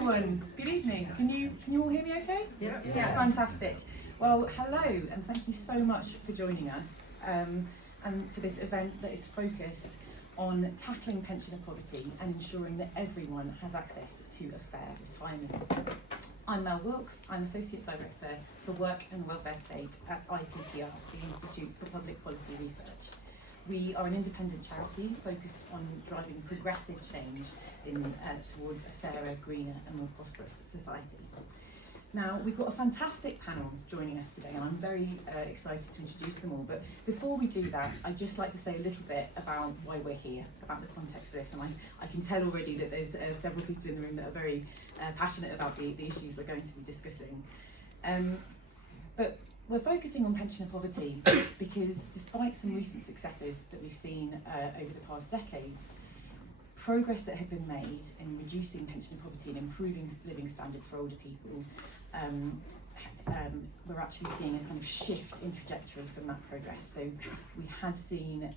everyone. Good evening. Can you all hear me okay? Yep. Yeah. Fantastic. Well, hello, and thank you so much for joining us and for this event that is focused on tackling pensioner poverty and ensuring that everyone has access to a fair retirement. I'm Mel Wilkes. I'm Associate Director for Work and Welfare State at IPPR, the Institute for Public Policy Research. We are an independent charity focused on driving progressive change towards a fairer, greener and more prosperous society. Now, we've got a fantastic panel joining us today, and I'm very excited to introduce them all. But before we do that, I'd just like to say a little bit about why we're here, about the context of this. And I can tell already that there's several people in the room that are very passionate about the issues we're going to be discussing. But we're focusing on pensioner poverty because despite some recent successes that we've seen over the past decades, progress that had been made in reducing pensioner poverty and improving living standards for older people, we're actually seeing a kind of shift in trajectory from that progress. So we had seen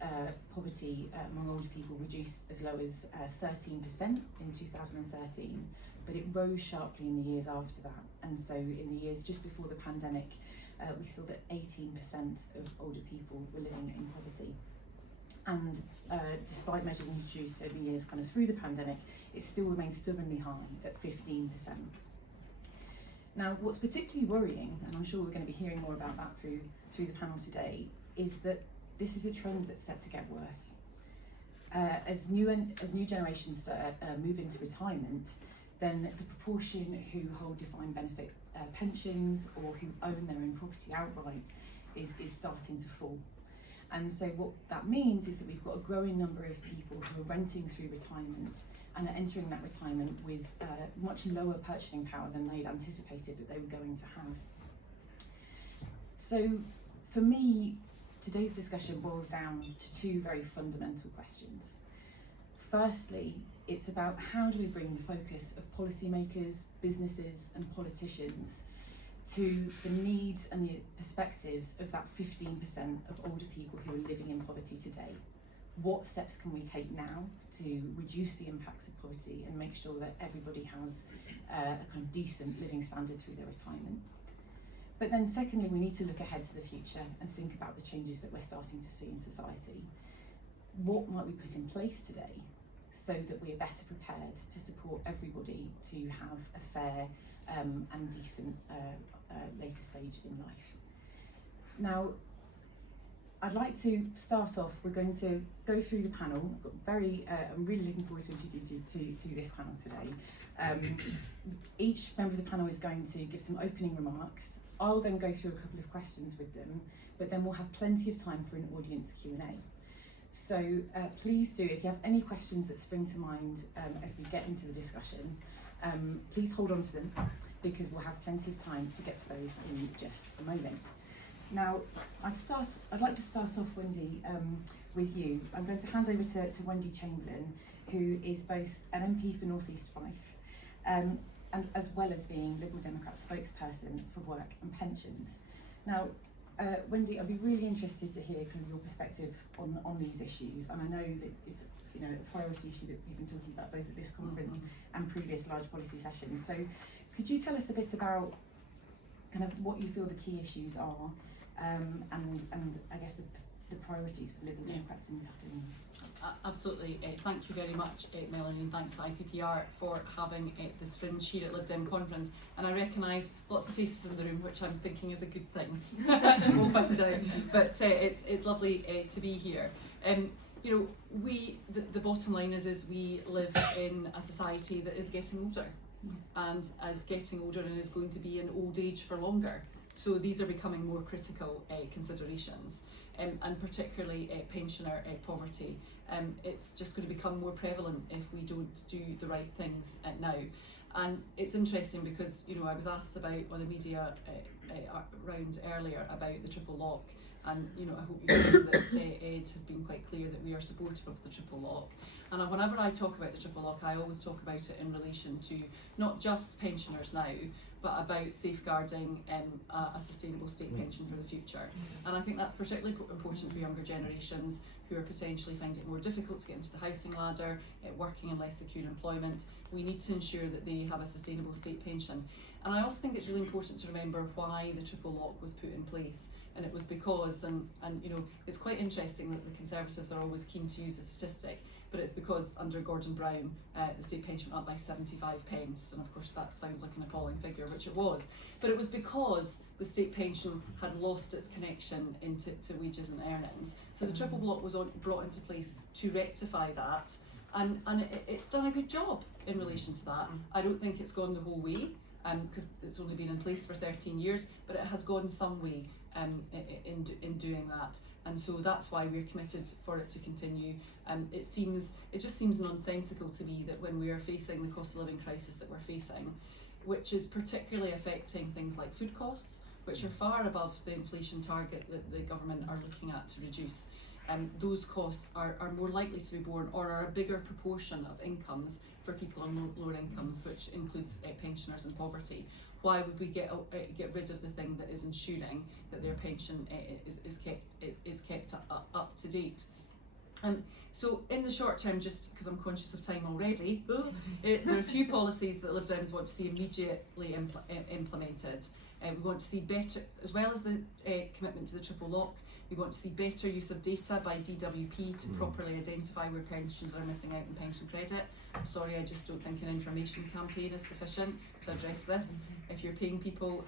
poverty among older people reduce as low as 13% in 2013, but it rose sharply in the years after that. And so in the years just before the pandemic, we saw that 18% of older people were living in poverty. And despite measures introduced over the years kind of through the pandemic, it still remains stubbornly high at 15%. Now, what's particularly worrying, and I'm sure we're going to be hearing more about that through the panel today, is that this is a trend that's set to get worse. As new generations move into retirement, then the proportion who hold defined benefit pensions or who own their own property outright is starting to fall. And so what that means is that we've got a growing number of people who are renting through retirement and are entering that retirement with much lower purchasing power than they'd anticipated that they were going to have. So for me, today's discussion boils down to two very fundamental questions. Firstly, it's about how do we bring the focus of policymakers, businesses and politicians to the needs and the perspectives of that 15% of older people who are living in poverty today. What steps can we take now to reduce the impacts of poverty and make sure that everybody has a kind of decent living standard through their retirement? But then secondly, we need to look ahead to the future and think about the changes that we're starting to see in society. What might we put in place today so that we're better prepared to support everybody to have a fair and decent later stage in life? Now, I'd like to start off, we're going to go through the panel. I'm really looking forward to introducing you to this panel today. Each member of the panel is going to give some opening remarks. I'll then go through a couple of questions with them, but then we'll have plenty of time for an audience Q&A. So please do, if you have any questions that spring to mind as we get into the discussion, please hold on to them because we'll have plenty of time to get to those in just a moment. Now, I'd like to start off, Wendy, with you. I'm going to hand over to Wendy Chamberlain, who is both an MP for North East Fife and as well as being Liberal Democrat spokesperson for work and pensions. Now, Wendy, I'd be really interested to hear kind of your perspective on these issues, and I know that it's a priority issue that we've been talking about both at this conference and previous large policy sessions. So could you tell us a bit about kind of what you feel the key issues are and I guess the priorities for Liberal Democrats in tackling them? Absolutely. Thank you very much, Melanie, and thanks to IPPR for having this fringe here at Lib Dem Conference. And I recognise lots of faces in the room, which I'm thinking is a good thing. We'll find out. But it's lovely to be here. The bottom line is we live in a society that is getting older, and is getting older and is going to be in old age for longer. So these are becoming more critical considerations, and particularly pensioner poverty. It's just going to become more prevalent if we don't do the right things now. And it's interesting because I was asked about on a media round earlier about the triple lock, and I hope you know that Ed has been quite clear that we are supportive of the triple lock. And whenever I talk about the triple lock, I always talk about it in relation to not just pensioners now, but about safeguarding a sustainable state pension for the future. And I think that's particularly important for younger generations who who are potentially finding it more difficult to get into the housing ladder, working in less secure employment. We need to ensure that they have a sustainable state pension. And I also think it's really important to remember why the triple lock was put in place. And it was because, and you know, it's quite interesting that the Conservatives are always keen to use a statistic, but it's because under Gordon Brown, the state pension went up by 75 pence. And of course that sounds like an appalling figure, which it was. But it was because the state pension had lost its connection into wages and earnings. So the triple block was brought into place to rectify that. And it's done a good job in relation to that. I don't think it's gone the whole way, because it's only been in place for 13 years, but it has gone some way in doing that. And so that's why we're committed for it to continue. It just seems nonsensical to me that when we are facing the cost of living crisis that we're facing, which is particularly affecting things like food costs, which are far above the inflation target that the government are looking at to reduce. Those costs are more likely to be borne, or are a bigger proportion of incomes for people on lower incomes, which includes pensioners and poverty. Why would we get rid of the thing that is ensuring that their pension is kept up to date? So in the short term, just because I'm conscious of time already, there are a few policies that Lib Dems want to see immediately implemented. We want to see better, as well as the commitment to the triple lock, we want to see better use of data by DWP to properly identify where pensions are missing out in pension credit. I'm sorry, I just don't think an information campaign is sufficient to address this. If you're paying people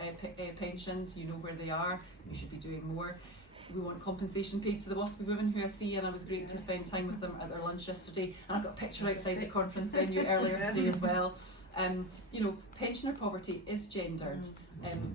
pensions, you know where they are, you should be doing more. We want compensation paid to the WASPy women who I see, and I was great to spend time with them at their lunch yesterday, and I've got a picture outside the conference venue earlier today as well. You know, pensioner poverty is gendered.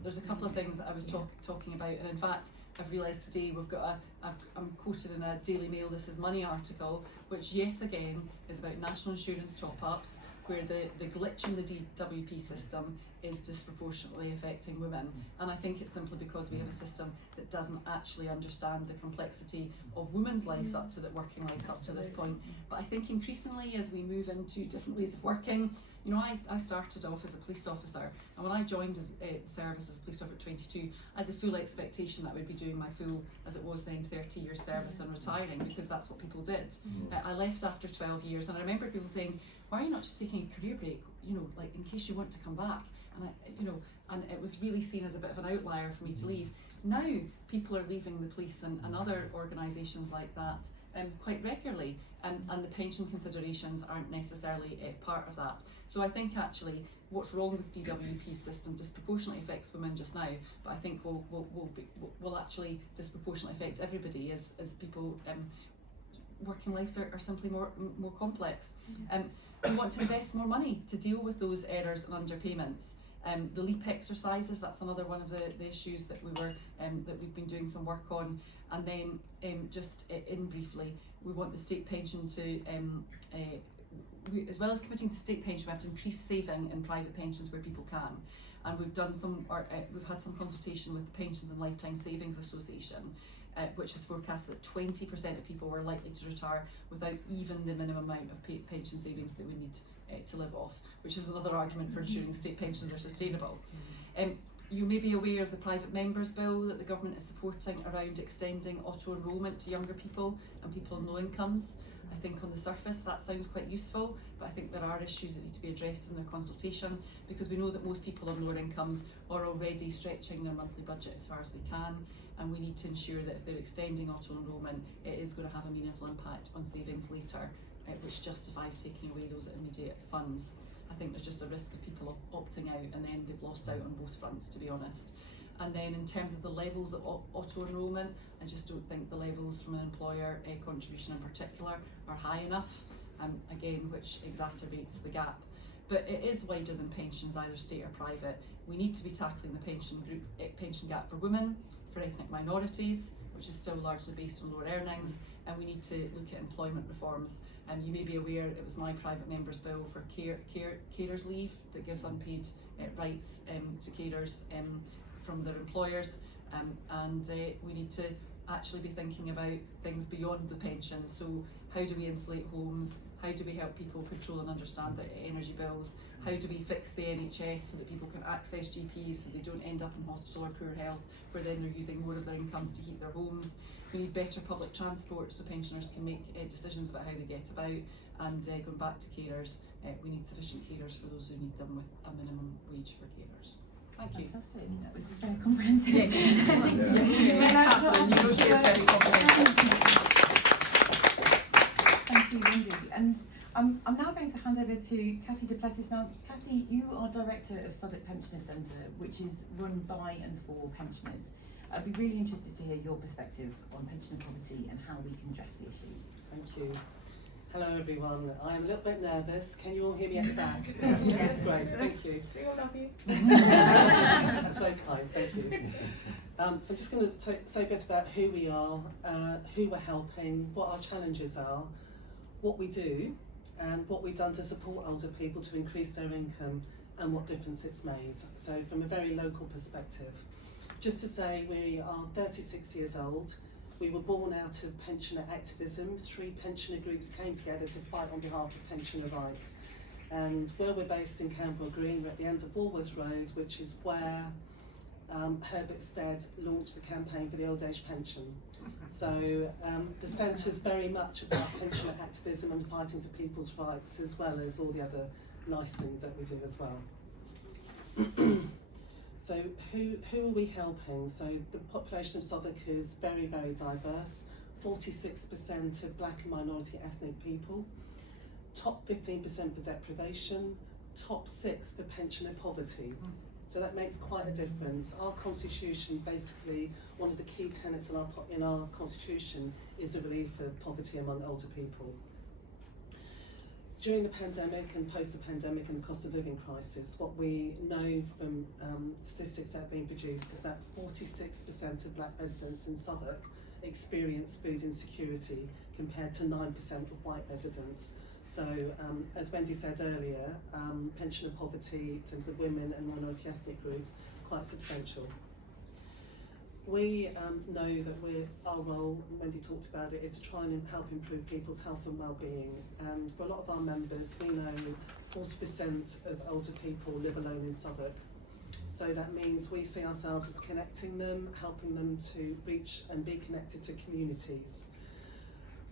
There's a couple of things that I was talking about, and in fact I've realised today we've got I'm quoted in a Daily Mail This Is Money article, which yet again is about national insurance top-ups, where the glitch in the DWP system is disproportionately affecting women. And I think it's simply because we have a system that doesn't actually understand the complexity of women's lives working lives up to this point. But I think increasingly as we move into different ways of working, you know, I started off as a police officer, and when I joined as service as a police officer at 22, I had the full expectation that I would be doing my full, as it was then, 30-year service and retiring, because that's what people did. I left after 12 years, and I remember people saying, why are you not just taking a career break, you know, like in case you want to come back? And it was really seen as a bit of an outlier for me to leave. Now people are leaving the police and other organisations like that quite regularly, and the pension considerations aren't necessarily part of that. So I think actually what's wrong with DWP's system disproportionately affects women just now, but I think will actually disproportionately affect everybody as people working lives are simply more complex. We want to invest more money to deal with those errors and underpayments. The LEAP exercises, that's another one of the issues that we've been doing some work on. And then just in briefly, we want the state pension to, as well as committing to state pension, we have to increase saving in private pensions where people can. And we've had some consultation with the Pensions and Lifetime Savings Association, which has forecast that 20% of people were likely to retire without even the minimum amount of pension savings that we need to live off, which is another argument for ensuring state pensions are sustainable. You may be aware of the private members bill that the government is supporting around extending auto-enrolment to younger people and people on low incomes. I think on the surface that sounds quite useful, but I think there are issues that need to be addressed in their consultation, because we know that most people on lower incomes are already stretching their monthly budget as far as they can, and we need to ensure that if they're extending auto-enrolment, it is going to have a meaningful impact on savings later, which justifies taking away those immediate funds. I think there's just a risk of people opting out and then they've lost out on both fronts, to be honest. And then in terms of the levels of auto-enrolment, I just don't think the levels from an employer contribution in particular are high enough, again, which exacerbates the gap. But it is wider than pensions, either state or private. We need to be tackling the pension gap for women, for ethnic minorities, which is still largely based on lower earnings, and we need to look at employment reforms. You may be aware it was my private member's bill for carers leave that gives unpaid rights to carers from their employers, and we need to actually be thinking about things beyond the pension. So how do we insulate homes? How do we help people control and understand their energy bills? How do we fix the NHS so that people can access GPs so they don't end up in hospital or poor health, where then they're using more of their incomes to heat their homes? We need better public transport so pensioners can make decisions about how they get about. And going back to carers, we need sufficient carers for those who need them, with a minimum wage for carers. Thank you. Fantastic. That was very comprehensive. Thank you, Lindy. And I'm now going to hand over to Cathy Duplessis. Now, Cathy, you are Director of Southwark Pensioner Centre, which is run by and for pensioners. I'd be really interested to hear your perspective on pensioner poverty and how we can address the issues. Thank you. Hello everyone. I'm a little bit nervous. Can you all hear me at the back? Yes. Great, thank you. We all love you. That's very kind, thank you. So I'm just going to say a bit about who we are, who we're helping, what our challenges are, what we do, and what we've done to support older people to increase their income, and what difference it's made. So from a very local perspective. Just to say, we are 36 years old. We were born out of pensioner activism. 3 pensioner groups came together to fight on behalf of pensioner rights. And where we're based in Camberwell Green, we're at the end of Walworth Road, which is where Herbert Stead launched the campaign for the old age pension. So the centre's very much about pensioner activism and fighting for people's rights, as well as all the other nice things that we do as well. So who are we helping? So the population of Southwark is very, very diverse. 46% of black and minority ethnic people, top 15% for deprivation, top 6 for pensioner poverty. So that makes quite a difference. Our constitution, basically, one of the key tenets in our constitution is the relief of poverty among older people. During the pandemic and post the pandemic and the cost of living crisis, what we know from statistics that have been produced is that 46% of black residents in Southwark experience food insecurity compared to 9% of white residents. So as Wendy said earlier, pensioner poverty in terms of women and minority ethnic groups, quite substantial. We know that our role, and Wendy talked about it, is to try and help improve people's health and well-being. And for a lot of our members, we know 40% of older people live alone in Southwark. So that means we see ourselves as connecting them, helping them to reach and be connected to communities.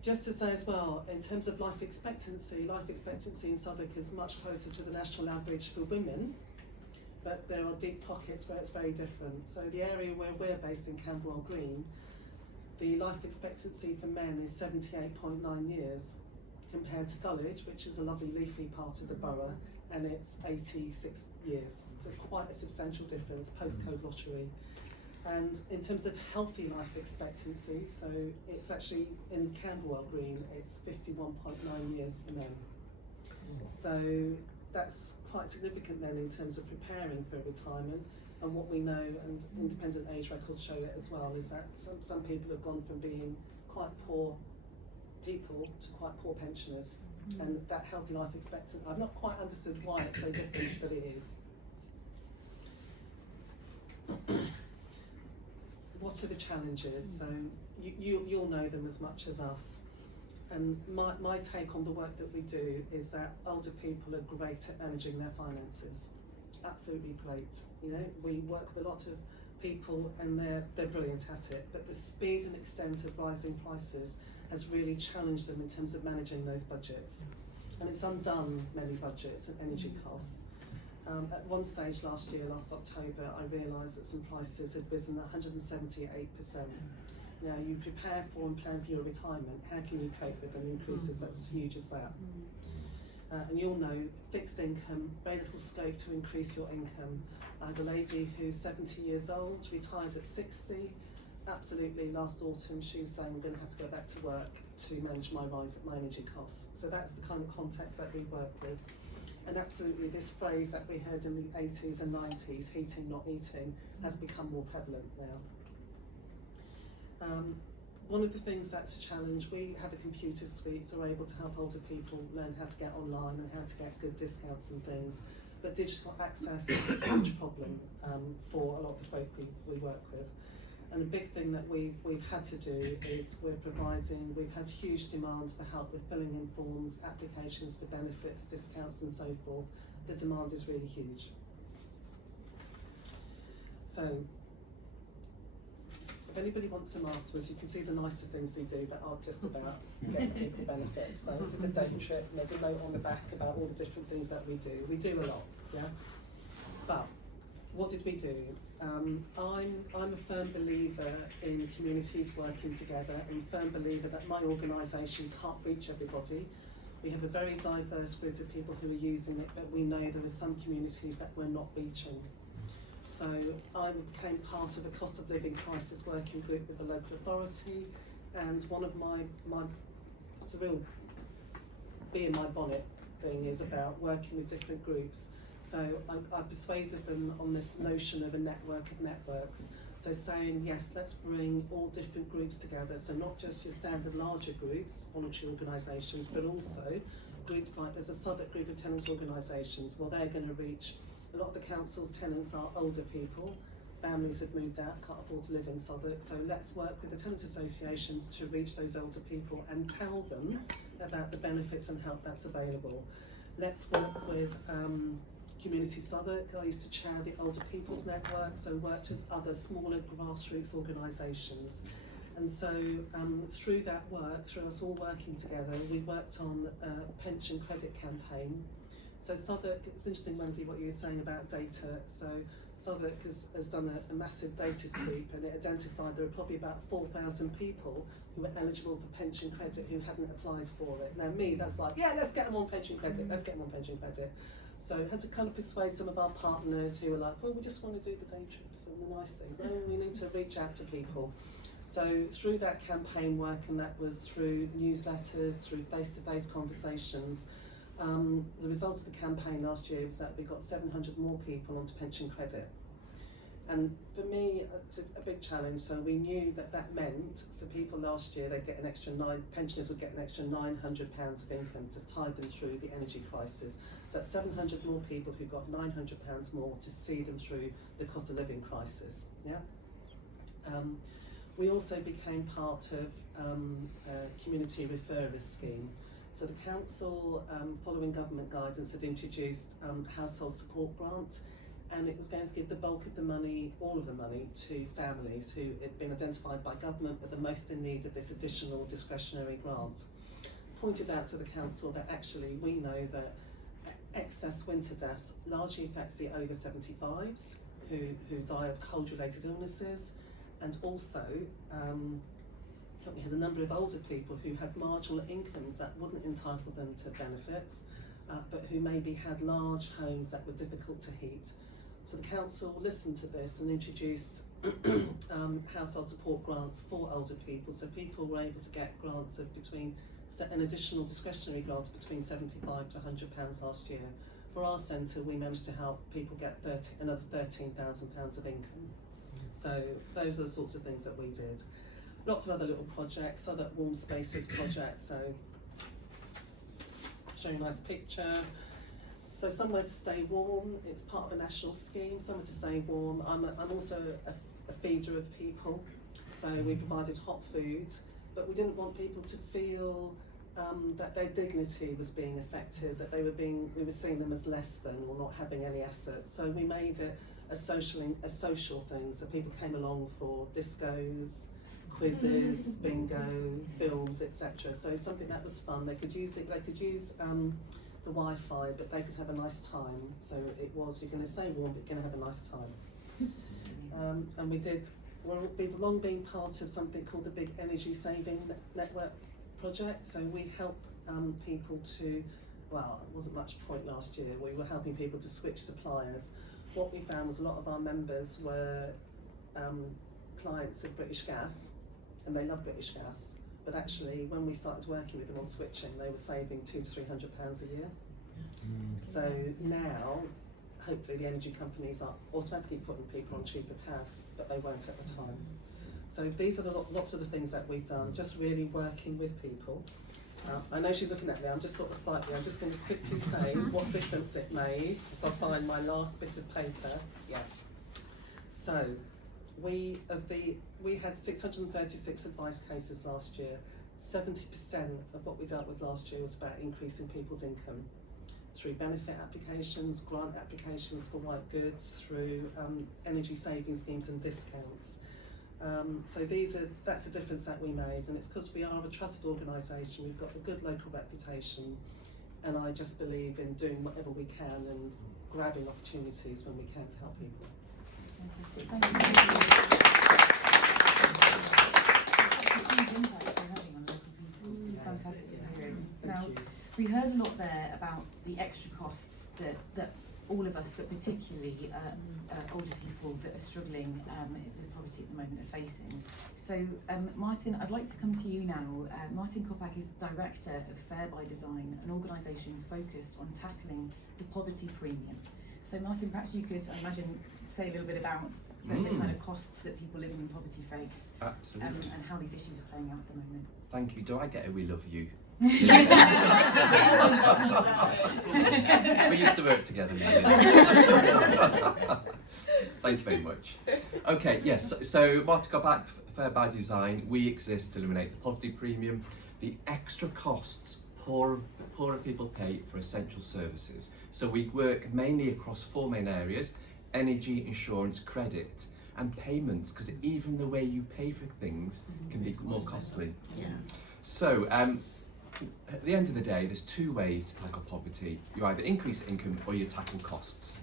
Just to say as well, in terms of life expectancy in Southwark is much closer to the national average for women, but there are deep pockets where it's very different. So the area where we're based in Camberwell Green, the life expectancy for men is 78.9 years, compared to Dulwich, which is a lovely leafy part of the borough, and it's 86 years. So it's quite a substantial difference, postcode lottery. And in terms of healthy life expectancy, so it's actually in Camberwell Green, it's 51.9 years for men. So that's quite significant then in terms of preparing for retirement. And what we know, and independent age records show it as well, is that some people have gone from being quite poor people to quite poor pensioners. And that healthy life expectancy, I've not quite understood why it's so different, but it is. What are the challenges? So you'll know them as much as us. And my take on the work that we do is that older people are great at managing their finances. Absolutely great. You know, we work with a lot of people and they're brilliant at it, but the speed and extent of rising prices has really challenged them in terms of managing those budgets. And it's undone many budgets and energy costs. At one stage last October, I realised that some prices had risen 178%. Now, you prepare for and plan for your retirement, how can you cope with an increases that's huge as that? And you'll know, fixed income, very little scope to increase your income. I had a lady who's 70 years old, retired at 60. Absolutely, last autumn she was saying, I'm going to have to go back to work to manage my rise at my energy costs. So that's the kind of context that we work with. And absolutely, this phrase that we heard in the 80s and 90s, heating not eating, has become more prevalent now. One of the things that's a challenge, we have a computer suite, so we're able to help older people learn how to get online and how to get good discounts and things. But digital access is a huge problem for a lot of the folk we work with. And the big thing that we've had to do is we've had huge demand for help with filling in forms, applications for benefits, discounts and so forth. the demand is really huge. So if anybody wants them afterwards, you can see the nicer things they do that aren't just about getting people benefits. So this is a day trip, and there's a note on the back about all the different things that we do. We do a lot, yeah? But what did we do? I'm a firm believer in communities working together, and a firm believer that my organisation can't reach everybody. We have a very diverse group of people who are using it, but we know there are some communities that we're not reaching. So I became part of a cost of living crisis working group with the local authority, and one of my it's a real bee in my bonnet thing is about working with different groups. So I persuaded them on this notion of a network of networks. So saying, yes, let's bring all different groups together. So not just your standard larger groups, voluntary organisations, but also groups like there's a Southwark group of tenants organisations. Well, they're going to reach, a lot of the council's tenants are older people. Families have moved out, can't afford to live in Southwark. So let's work with the tenant associations to reach those older people and tell them about the benefits and help that's available. Let's work with Community Southwark. I used to chair the Older People's Network, so worked with other smaller grassroots organisations. And so through that work, through us all working together, we worked on a pension credit campaign. So Southwark, it's interesting, Wendy, what you were saying about data. So Southwark has done a massive data sweep, and it identified there were probably about 4,000 people who were eligible for pension credit who hadn't applied for it. Now me, that's like, yeah, let's get them on pension credit, let's get them on pension credit. So I had to kind of persuade some of our partners who were like, well, we just want to do the day trips and the nice things. Oh, we need to reach out to people. So through that campaign work, and that was through newsletters, through face-to-face conversations, the result of the campaign last year was that we got 700 more people onto pension credit. And for me, it's a big challenge. So we knew that that meant for people last year, they'd get an extra pensioners would get an extra £900 of income to tide them through the energy crisis. So that's 700 more people who got £900 more to see them through the cost of living crisis. Yeah. We also became part of a community referrers scheme. So the council, following government guidance, had introduced a household support grant, and it was going to give the bulk of the money, all of the money, to families who had been identified by government but the most in need of this additional discretionary grant. Pointed out to the council that actually we know that excess winter deaths largely affects the over 75s who die of cold-related illnesses, and also we had a number of older people who had marginal incomes that wouldn't entitle them to benefits, but who maybe had large homes that were difficult to heat. So the council listened to this and introduced household support grants for older people. So people were able to get grants of an additional discretionary grant of between £75 to £100 last year. For our centre, we managed to help people get another £13,000 of income. So those are the sorts of things that we did. Lots of other little projects, other warm spaces projects. So show you a nice picture. So somewhere to stay warm, it's part of a national scheme, somewhere to stay warm. I'm also a feeder of people, so we provided hot food, but we didn't want people to feel that their dignity was being affected, that we were seeing them as less than or not having any assets. So we made it a social thing, so people came along for discos, quizzes, bingo, films, etc. So something that was fun. They could use the Wi-Fi, but they could have a nice time. So it was, you're going to stay warm, but you're going to have a nice time. And we've long been part of something called the Big Energy Saving Network project. So we help people to, well, it wasn't much point last year, we were helping people to switch suppliers. What we found was a lot of our members were clients of British Gas, and they love British Gas. But actually, when we started working with them on switching, they were saving £200 to £300 a year. So now, hopefully, the energy companies are automatically putting people on cheaper tariffs, but they won't at the time. So these are lots of the things that we've done, just really working with people. I know she's looking at me, I'm just going to quickly say what difference it made, if I find my last bit of paper. Yeah. So, we had 636 advice cases last year. 70% of what we dealt with last year was about increasing people's income. through benefit applications, grant applications for white goods, through energy saving schemes and discounts. So that's a difference that we made, and it's because we are a trusted organisation, we've got a good local reputation, and I just believe in doing whatever we can and grabbing opportunities when we can to help people. Fantastic. Thank you. It's fantastic to hear. Now, we heard a lot there about the extra costs that all of us, but particularly older people that are struggling with poverty at the moment are facing. So Martin, I'd like to come to you now. Martin Kopak is Director of Fair by Design, an organisation focused on tackling the poverty premium. So Martin, perhaps you could, I imagine, say a little bit about the kind of costs that people living in poverty face. Absolutely. And how these issues are playing out at the moment. Thank you. Do I get a we love you? We We used to work together. Thank you very much. Okay, yes, so Martin Kopak, Fair by Design, we exist to eliminate the poverty premium, the extra costs poorer people pay for essential services. So we work mainly across 4 main areas: energy, insurance, credit, and payments, because even the way you pay for things can be more costly. Yeah. So, at the end of the day, there's 2 ways to tackle poverty. You either increase income or you tackle costs.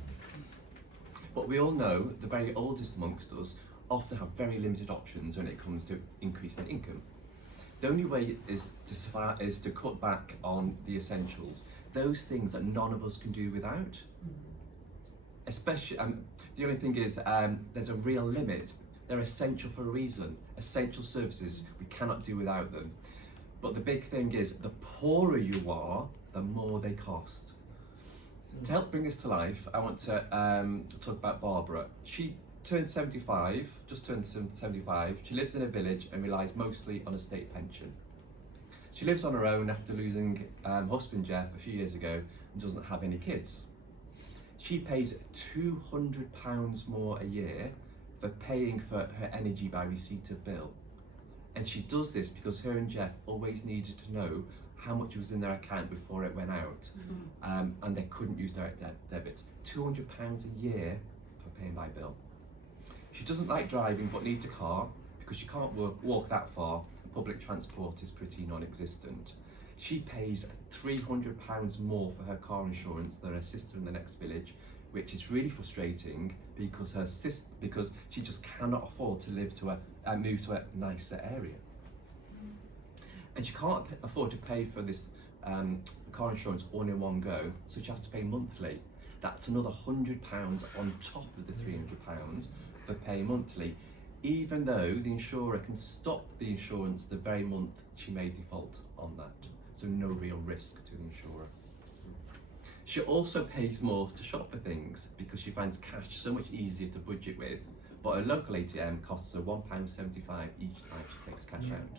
But we all know the very oldest amongst us often have very limited options when it comes to increasing income. The only way is to cut back on the essentials, those things that none of us can do without. Especially, the only thing is there's a real limit. They're essential for a reason. Essential services, we cannot do without them. But the big thing is, the poorer you are, the more they cost. To help bring this to life, I want to talk about Barbara. She turned 75, just turned 75. She lives in a village and relies mostly on a state pension. She lives on her own after losing husband Jeff a few years ago and doesn't have any kids. She pays £200 more a year for paying for her energy by receipt of bill. And she does this because her and Jeff always needed to know how much was in their account before it went out. And they couldn't use direct debits. £200 a year for paying by bill. She doesn't like driving but needs a car because she can't walk that far, and public transport is pretty non-existent. She pays £300 more for her car insurance than her sister in the next village, which is really frustrating because because she just cannot afford to move to a nicer area. And she can't afford to pay for this car insurance all in one go, so she has to pay monthly. That's another £100 on top of the £300 for paying monthly, even though the insurer can stop the insurance the very month she may default on that. So no real risk to the insurer. She also pays more to shop for things because she finds cash so much easier to budget with, but her local ATM costs her £1.75 each time she takes cash out.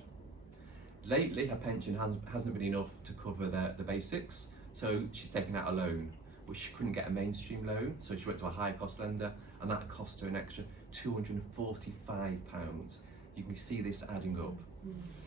Lately, her pension hasn't been enough to cover the basics, so she's taken out a loan, but she couldn't get a mainstream loan, so she went to a higher cost lender, and that cost her an extra £245. You can see this adding up.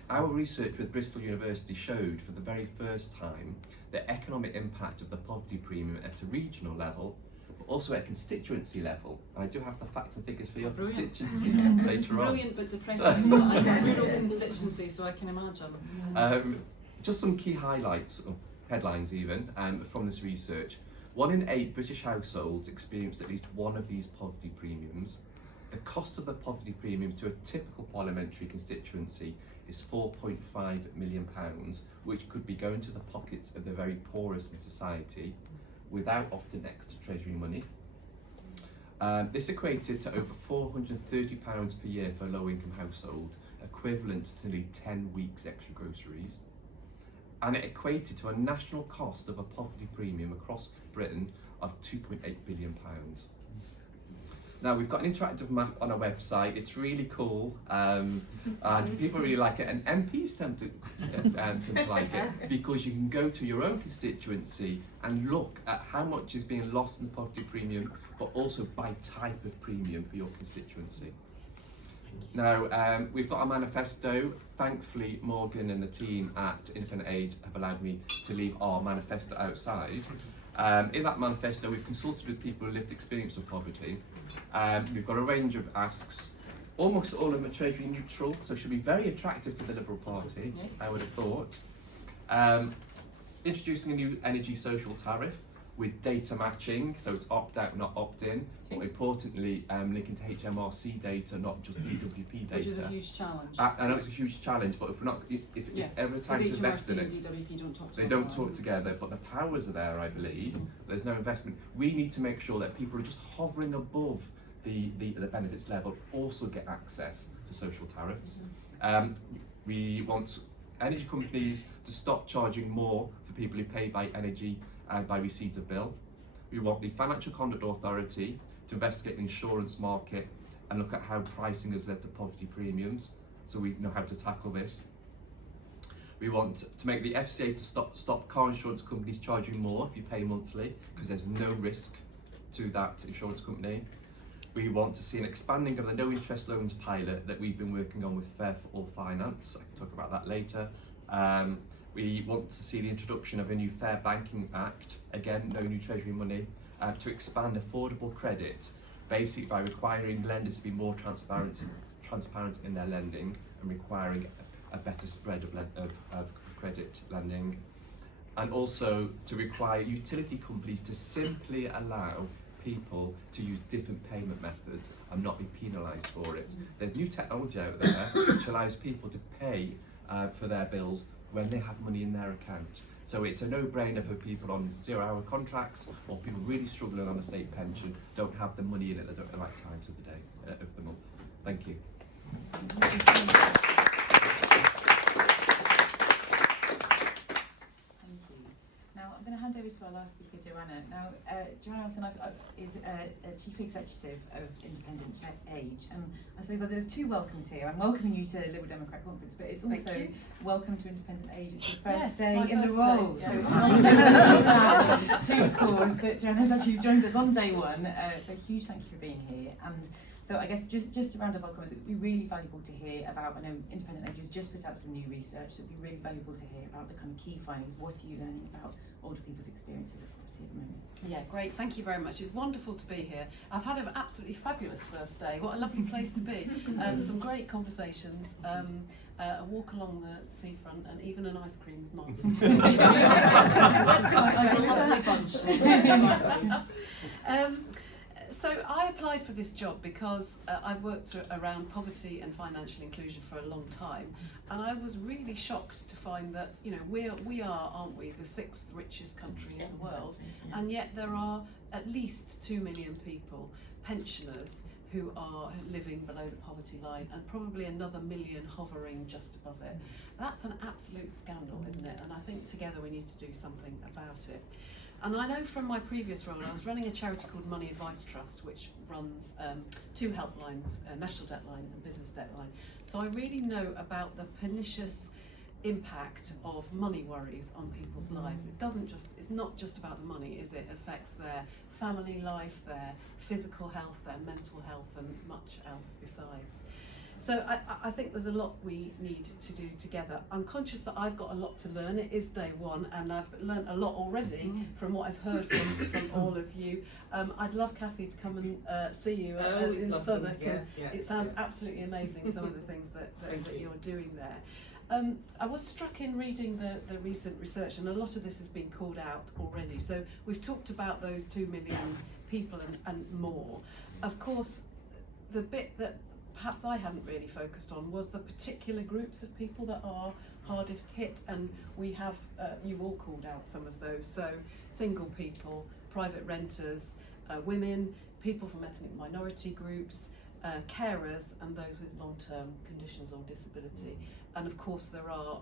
Our research with Bristol University showed for the very first time the economic impact of the poverty premium at a regional level, but also at a constituency level. And I do have the facts and figures for your constituency later on. Brilliant but depressing, but I got rural constituency, so I can imagine. Just some key highlights, or headlines even, from this research. 1 in 8 British households experienced at least one of these poverty premiums. The cost of the poverty premium to a typical parliamentary constituency is £4.5 million, which could be going to the pockets of the very poorest in society without often extra treasury money. This equated to over £430 per year for a low-income household, equivalent to nearly 10 weeks extra groceries. And it equated to a national cost of a poverty premium across Britain of £2.8 billion. Now, we've got an interactive map on our website. It's really cool, and people really like it, and MPs tend to like it, because you can go to your own constituency and look at how much is being lost in the poverty premium, but also by type of premium for your constituency. Now, we've got a manifesto. Thankfully, Morgan and the team at Infinite Aid have allowed me to leave our manifesto outside. In that manifesto, we've consulted with people with lived experience of poverty. We've got a range of asks. Almost all of them are treasury neutral, so should be very attractive to the Liberal Party, Yes. I would have thought. Introducing a new energy social tariff with data matching, so it's opt-out, not opt-in, but importantly, linking to HMRC data, not just DWP data. Which is a huge challenge. I know it's a huge challenge, but if we're not, if every time to invest in it, and DWP don't talk they don't talk together, but the powers are there, I believe. There's no investment. We need to make sure that people are just hovering above the benefits level also get access to social tariffs. We want energy companies to stop charging more for people who pay by energy by receipt of bill. We want the Financial Conduct Authority to investigate the insurance market and look at how pricing has led to poverty premiums, so we know how to tackle this. We want to make the FCA to stop car insurance companies charging more if you pay monthly, because there's no risk to that insurance company. We want to see an expanding of the no interest loans pilot that we've been working on with Fair for All Finance. I can talk about that later. We want to see the introduction of a new Fair Banking Act, again, no new Treasury money, to expand affordable credit, basically by requiring lenders to be more transparent in their lending and requiring a better spread of credit lending. And also to require utility companies to simply allow people to use different payment methods and not be penalised for it. There's new technology out there which allows people to pay for their bills when they have money in their account. So it's a no-brainer for people on 0-hour contracts or people really struggling on a state pension, don't have the money in it at the right times of the day, of the month. Thank you. Now I'm going to hand over to our last speaker, Joanna. Now, Joanna Olsen is a Chief Executive of Independent Age, and I suppose there's two welcomes here. I'm welcoming you to Liberal Democrat Conference, but it's also welcome to Independent Age. It's your first day in the role, so to cause that Joanna's actually joined us on day one. So huge thank you for being here. And so I guess just to round up our comments, it would be really valuable to hear about, I know Independent Age has just put out some new research, so it would be really valuable to hear about the kind of key findings. What are you learning about older people's experiences of poverty at the moment? Yeah, great, thank you very much. It's wonderful to be here. I've had an absolutely fabulous first day. What a lovely place to be. Some great conversations, a walk along the seafront, and even an ice cream with Martin. A lovely bunch. So I applied for this job because I've worked around poverty and financial inclusion for a long time, and I was really shocked to find that, you know, we are, aren't we, the 6th richest country in the world, and yet there are at least 2 million people, pensioners, who are living below the poverty line, and probably another million hovering just above it. That's an absolute scandal, isn't it? And I think together we need to do something about it. And I know from my previous role, I was running a charity called Money Advice Trust, which runs 2 helplines, National Debtline and Business Debtline. So I really know about the pernicious impact of money worries on people's lives. It's not just about the money, is it? It affects their family life, their physical health, their mental health, and much else besides. So I think there's a lot we need to do together. I'm conscious that I've got a lot to learn. It is day one, and I've learned a lot already from what I've heard from all of you. I'd love Kathy to come and see you in Southwark. It sounds absolutely amazing, some of the things that you're doing there. I was struck in reading the recent research, and a lot of this has been called out already. So we've talked about those 2 million people and more. Of course, the bit that perhaps I hadn't really focused on was the particular groups of people that are hardest hit, and we have, you've all called out some of those. So single people, private renters, women, people from ethnic minority groups, carers, and those with long-term conditions or disability. And of course there are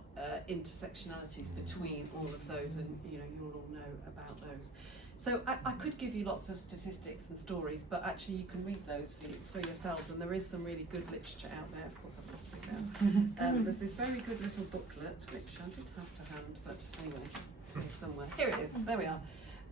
intersectionalities between all of those, and you know, you'll all know about those. So I could give you lots of statistics and stories, but actually you can read those for yourselves, and there is some really good literature out there. Of course I've lost it now. There's this very good little booklet, which I did have to hand, but anyway, it's here somewhere. Here it is, there we are.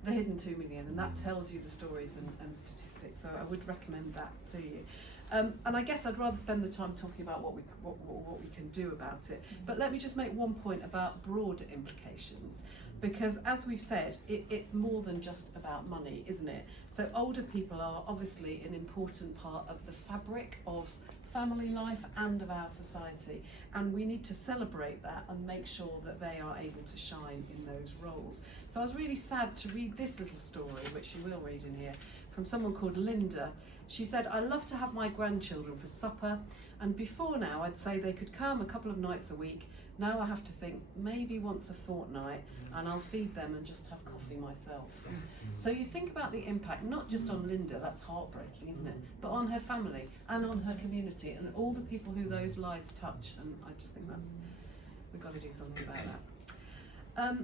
The Hidden 2 Million, and that tells you the stories and statistics, so I would recommend that to you. And I guess I'd rather spend the time talking about what we can do about it. But let me just make one point about broader implications, because as we've said, it's more than just about money, isn't it? So older people are obviously an important part of the fabric of family life and of our society, and we need to celebrate that and make sure that they are able to shine in those roles. So I was really sad to read this little story, which you will read in here, from someone called Linda. She said, "I love to have my grandchildren for supper, and before now I'd say they could come a couple of nights a week. Now I have to think maybe once a fortnight, and I'll feed them and just have coffee myself." So you think about the impact, not just on Linda, that's heartbreaking, isn't it? But on her family and on her community and all the people who those lives touch. And I just think we've got to do something about that.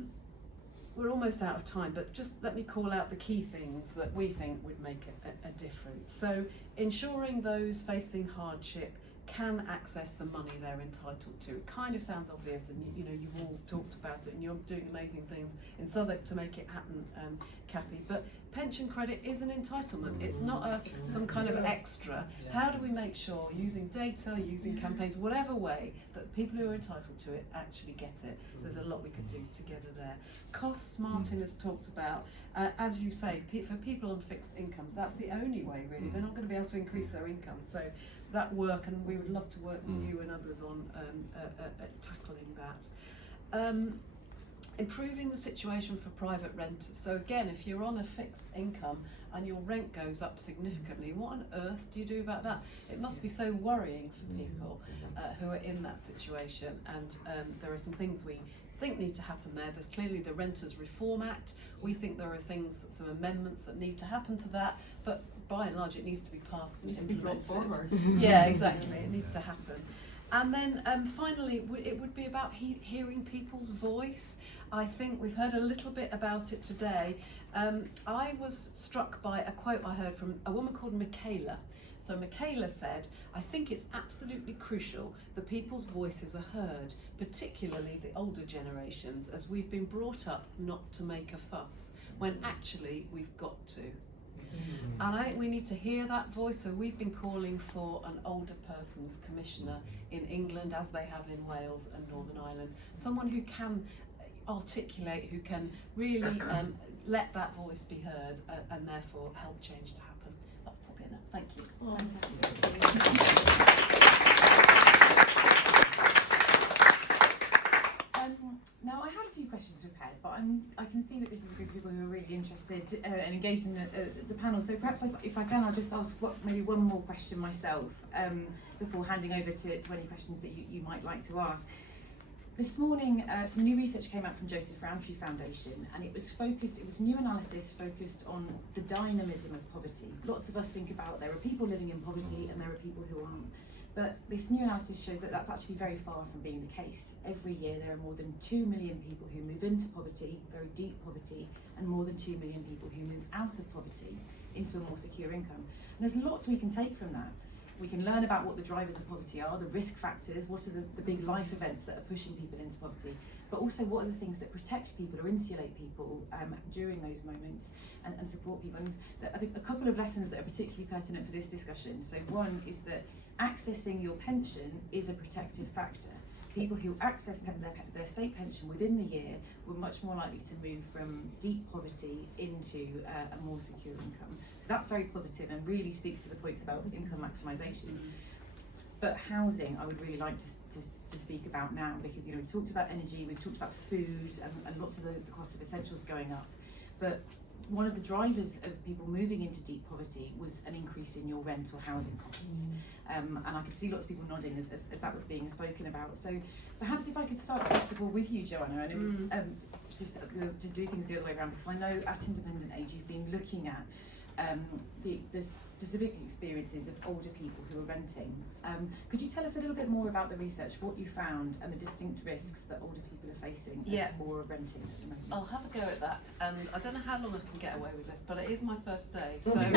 We're almost out of time, but just let me call out the key things that we think would make a difference. So ensuring those facing hardship can access the money they're entitled to. It kind of sounds obvious, and you know, you've all talked about it and you're doing amazing things in Southwark to make it happen, Kathy, but pension credit is an entitlement. It's not some kind of extra. How do we make sure, using data, using campaigns, whatever way, that people who are entitled to it actually get it? There's a lot we could do together there. Costs, Martin has talked about. As you say, for people on fixed incomes, that's the only way really. They're not going to be able to increase their income. So that work, and we would love to work with you and others on tackling that. Improving the situation for private renters. So again, if you're on a fixed income and your rent goes up significantly, what on earth do you do about that? It must be so worrying for people who are in that situation, and there are some things we think need to happen there. There's clearly the Renters Reform Act. We think there are things, some amendments that need to happen to that, but by and large it needs to be passed and implemented. Forward. Yeah, exactly, it needs to happen. And then finally, it would be about hearing people's voice. I think we've heard a little bit about it today. I was struck by a quote I heard from a woman called Michaela. So Michaela said, "I think it's absolutely crucial that people's voices are heard, particularly the older generations, as we've been brought up not to make a fuss, when actually we've got to." And I think we need to hear that voice, so we've been calling for an older person's commissioner in England, as they have in Wales and Northern Ireland, someone who can articulate, who can really let that voice be heard and therefore help change to happen. That's probably enough. Thank you. Oh, now I had a few questions prepared, but I can see that this is a group of people who are really interested and engaged in the panel. So perhaps if I can, I'll just ask maybe one more question myself before handing over to any questions that you might like to ask. This morning, some new research came out from Joseph Rowntree Foundation, and it was new analysis focused on the dynamism of poverty. Lots of us think about there are people living in poverty and there are people who aren't. But this new analysis shows that that's actually very far from being the case. Every year there are more than 2 million people who move into poverty, very deep poverty, and more than 2 million people who move out of poverty into a more secure income. And there's lots we can take from that. We can learn about what the drivers of poverty are, the risk factors, what are the big life events that are pushing people into poverty, but also what are the things that protect people or insulate people during those moments and support people. And I think a couple of lessons that are particularly pertinent for this discussion. So one is that accessing your pension is a protective factor. People who access their state pension within the year were much more likely to move from deep poverty into a more secure income. So that's very positive and really speaks to the points about income maximisation. But housing, I would really like to speak about now, because we've talked about energy, we've talked about food, and lots of the cost of essentials going up. But one of the drivers of people moving into deep poverty was an increase in your rent or housing costs. And I could see lots of people nodding as that was being spoken about. So perhaps if I could start first of all with you, Joanna, and just to do things the other way around, because I know at Independent Age you've been looking at the specific experiences of older people who are renting. Could you tell us a little bit more about the research, what you found, and the distinct risks that older people are facing as more are renting at the moment? I'll have a go at that, and I don't know how long I can get away with this, but it is my first day, so I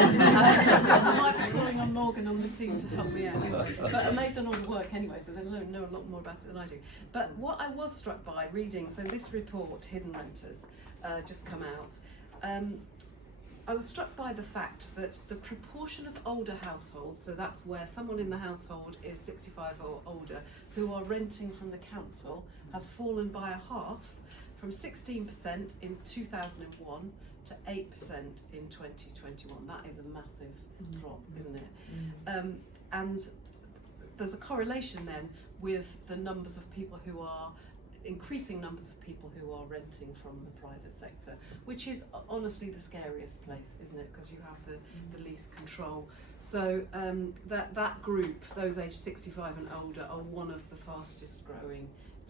might be calling on Morgan and the team to help me out. But they've done all the work anyway, so they know a lot more about it than I do. But what I was struck by reading, so this report, Hidden Renters, just come out, I was struck by the fact that the proportion of older households, so that's where someone in the household is 65 or older, who are renting from the council, has fallen by a half from 16% in 2001 to 8% in 2021. That is a massive drop, isn't it? And there's a correlation then with the numbers of people who are increasing numbers of people who are renting from the private sector, which is honestly the scariest place, isn't it? Because you have the least control. So that group, those aged 65 and older, are one of the fastest growing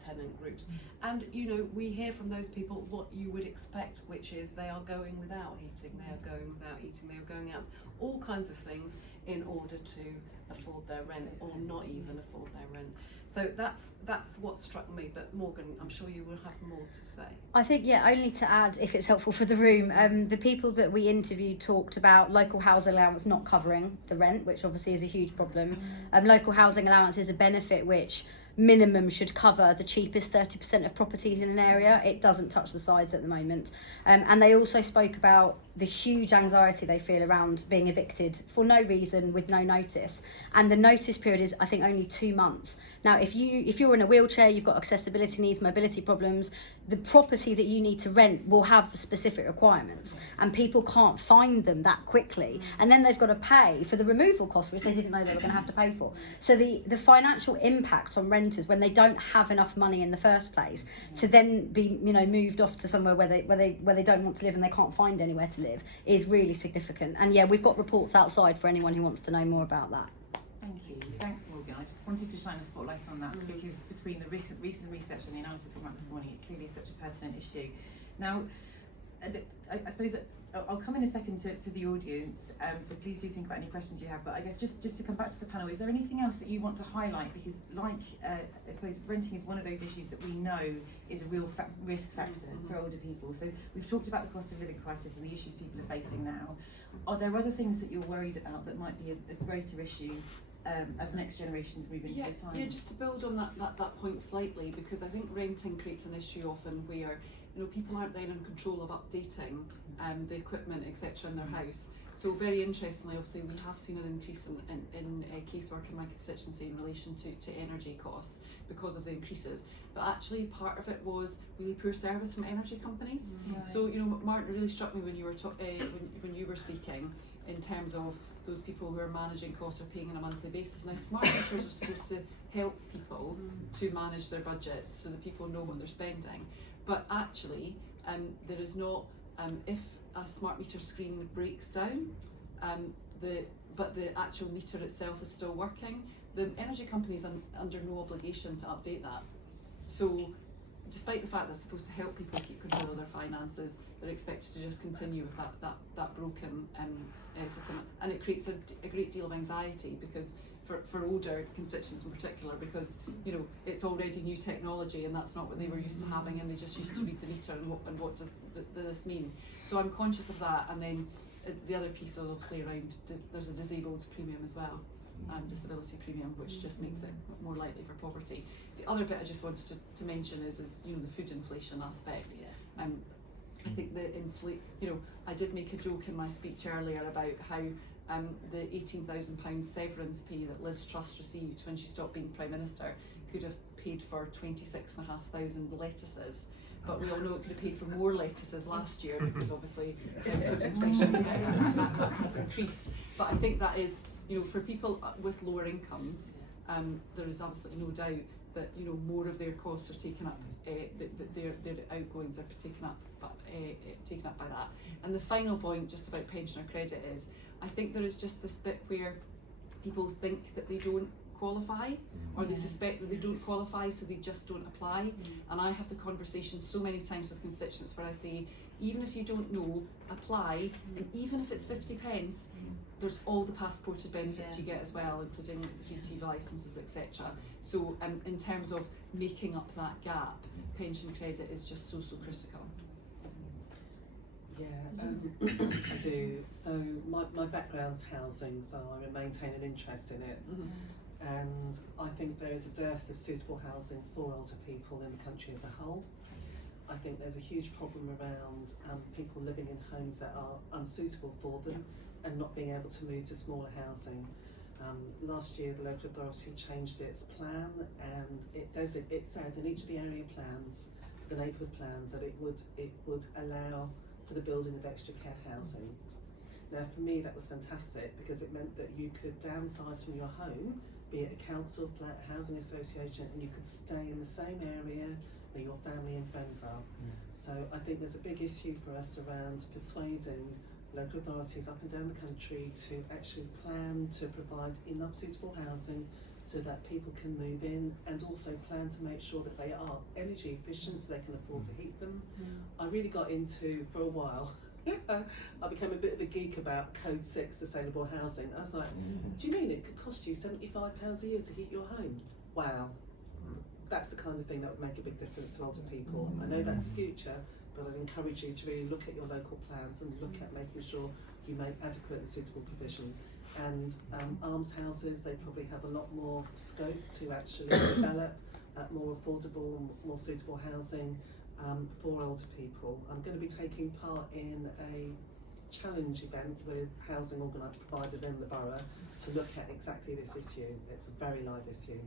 tenant groups. And you know, we hear from those people what you would expect, which is they are going without heating, they are going without eating, they are going out all kinds of things in order to afford their rent, or not even afford their rent. So that's what struck me. But Morgan, I'm sure you will have more to say. I think, yeah, only to add, if it's helpful for the room, the people that we interviewed talked about local housing allowance not covering the rent, which obviously is a huge problem. Local housing allowance is a benefit which minimum should cover the cheapest 30% of properties in an area. It doesn't touch the sides at the moment. And they also spoke about the huge anxiety they feel around being evicted for no reason with no notice. And the notice period is, I think, only 2 months. Now, if you're in a wheelchair, you've got accessibility needs, mobility problems, the property that you need to rent will have specific requirements, and people can't find them that quickly. And then they've got to pay for the removal costs, which they didn't know they were going to have to pay for. So the financial impact on renters when they don't have enough money in the first place to then be, you know, moved off to somewhere where they don't want to live and they can't find anywhere to live is really significant. And yeah, we've got reports outside for anyone who wants to know more about that. Thank you. Thanks, Morgan. I just wanted to shine a spotlight on that because between the recent research and the analysis about this morning, it clearly is such a pertinent issue. Now, I suppose I'll come in a second to the audience, so please do think about any questions you have. But I guess just to come back to the panel, is there anything else that you want to highlight? Because I suppose renting is one of those issues that we know is a real risk factor for older people. So we've talked about the cost of living crisis and the issues people are facing now. Are there other things that you're worried about that might be a greater issue as next generations move into their time? Yeah, just to build on that point slightly, because I think renting creates an issue often where, you know, people aren't then in control of updating the equipment, etc. in their house. So very interestingly, obviously, we have seen an increase in casework in my constituency in relation to energy costs because of the increases. But actually, part of it was really poor service from energy companies. Right. So, you know, Martin, really struck me when you were when you were speaking in terms of those people who are managing costs or paying on a monthly basis. Now, smart meters are supposed to help people to manage their budgets so that people know what they're spending. But actually, there is not, if a smart meter screen breaks down, but the actual meter itself is still working, the energy company is under no obligation to update that. So, despite the fact that it's supposed to help people keep control of their finances, they're expected to just continue with that broken system, and it creates a great deal of anxiety because for older constituents in particular, because you know it's already new technology and that's not what they were used to having, and they just used to read the meter and what does this mean. So I'm conscious of that, and then the other piece is obviously around there's a disabled premium as well. Disability premium, which just makes it more likely for poverty. The other bit I just wanted to mention is you know the food inflation aspect. Yeah. I think I did make a joke in my speech earlier about how the £18,000 severance pay that Liz Truss received when she stopped being Prime Minister could have paid for 26,500 lettuces. But we all know it could have paid for more lettuces last year because obviously food inflation has increased. But I think that is, you know, for people with lower incomes, there is absolutely no doubt that you know more of their costs are taken up, their outgoings are taken up by that. And the final point, just about pensioner credit, is I think there is just this bit where people think that they don't qualify, or they suspect that they don't qualify, so they just don't apply. And I have the conversation so many times with constituents where I say, even if you don't know, apply, and even if it's 50 pence, there's all the passported benefits you get as well, including the free TV licences, etc. So in terms of making up that gap, pension credit is just so critical. Yeah, I do. So my background's housing, so I maintain an interest in it. And I think there is a dearth of suitable housing for older people in the country as a whole. I think there's a huge problem around people living in homes that are unsuitable for them and not being able to move to smaller housing. Last year the local authority changed its plan, and it said in each of the area plans the neighbourhood plans, that it would allow for the building of extra care housing. Now for me that was fantastic because it meant that you could downsize from your home, be it a council, flat, housing association, and you could stay in the same area where your family and friends are. So I think there's a big issue for us around persuading local authorities up and down the country to actually plan to provide enough suitable housing so that people can move in, and also plan to make sure that they are energy efficient so they can afford to heat them. I really got into, for a while, I became a bit of a geek about Code 6 sustainable housing. I was like, do you mean it could cost you £75 a year to heat your home? Wow. That's the kind of thing that would make a big difference to older people. I know that's the future, but I'd encourage you to really look at your local plans and look at making sure you make adequate and suitable provision. And almshouses, they probably have a lot more scope to actually develop more affordable and more suitable housing for older people. I'm going to be taking part in a challenge event with housing providers in the borough to look at exactly this issue. It's a very live issue.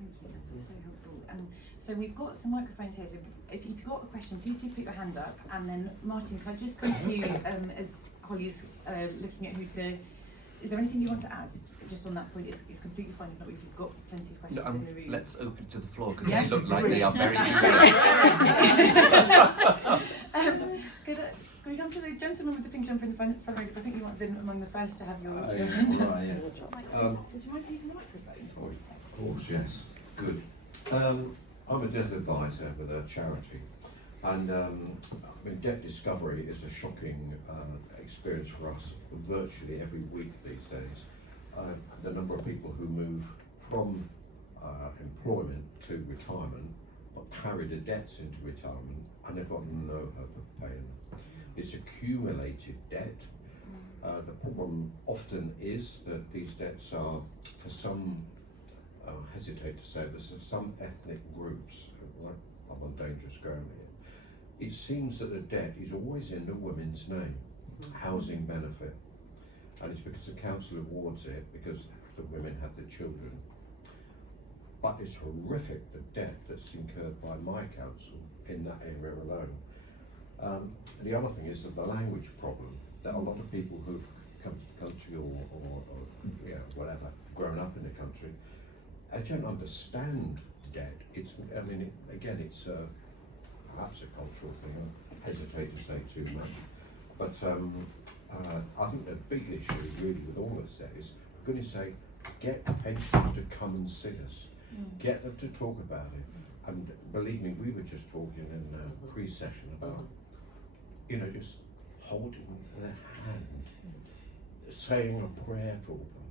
Thank you, that's so helpful. So we've got some microphones here, so if you've got a question, please do put your hand up. And then Martin, can I just come to you as Holly is looking at who to... Is there anything you want to add? Just on that point, it's completely fine if not, because we've got plenty of questions in the room. Let's open to the floor because Yeah? they look like they are very Could we come to the gentleman with the pink jumper in the front row, because I think you might have been among the first to have your hand up. Would you mind using the microphone? Oh, of course, yes. Good. I'm a death advisor with a charity, and I mean, debt discovery is a shocking experience for us virtually every week these days. The number of people who move from employment to retirement but carry the debts into retirement and they've got no hope of paying them. It's accumulated debt. The problem often is that these debts are, for some, I hesitate to say this, for some ethnic groups, like I'm on dangerous ground here, it seems that the debt is always in the women's name, housing benefit. And it's because the council awards it because the women have the children. But it's horrific, the debt that's incurred by my council in that area alone. The other thing is that the language problem, that a lot of people who've come to the country or you know, whatever, grown up in the country, I don't understand debt. It's, I mean, again, it's perhaps a cultural thing. I hesitate to say too much. But I think the big issue really with all of this is, for goodness sake, get pensioners to come and see us. Get them to talk about it. And believe me, we were just talking in a pre-session about, you know, just holding their hand, saying a prayer for them.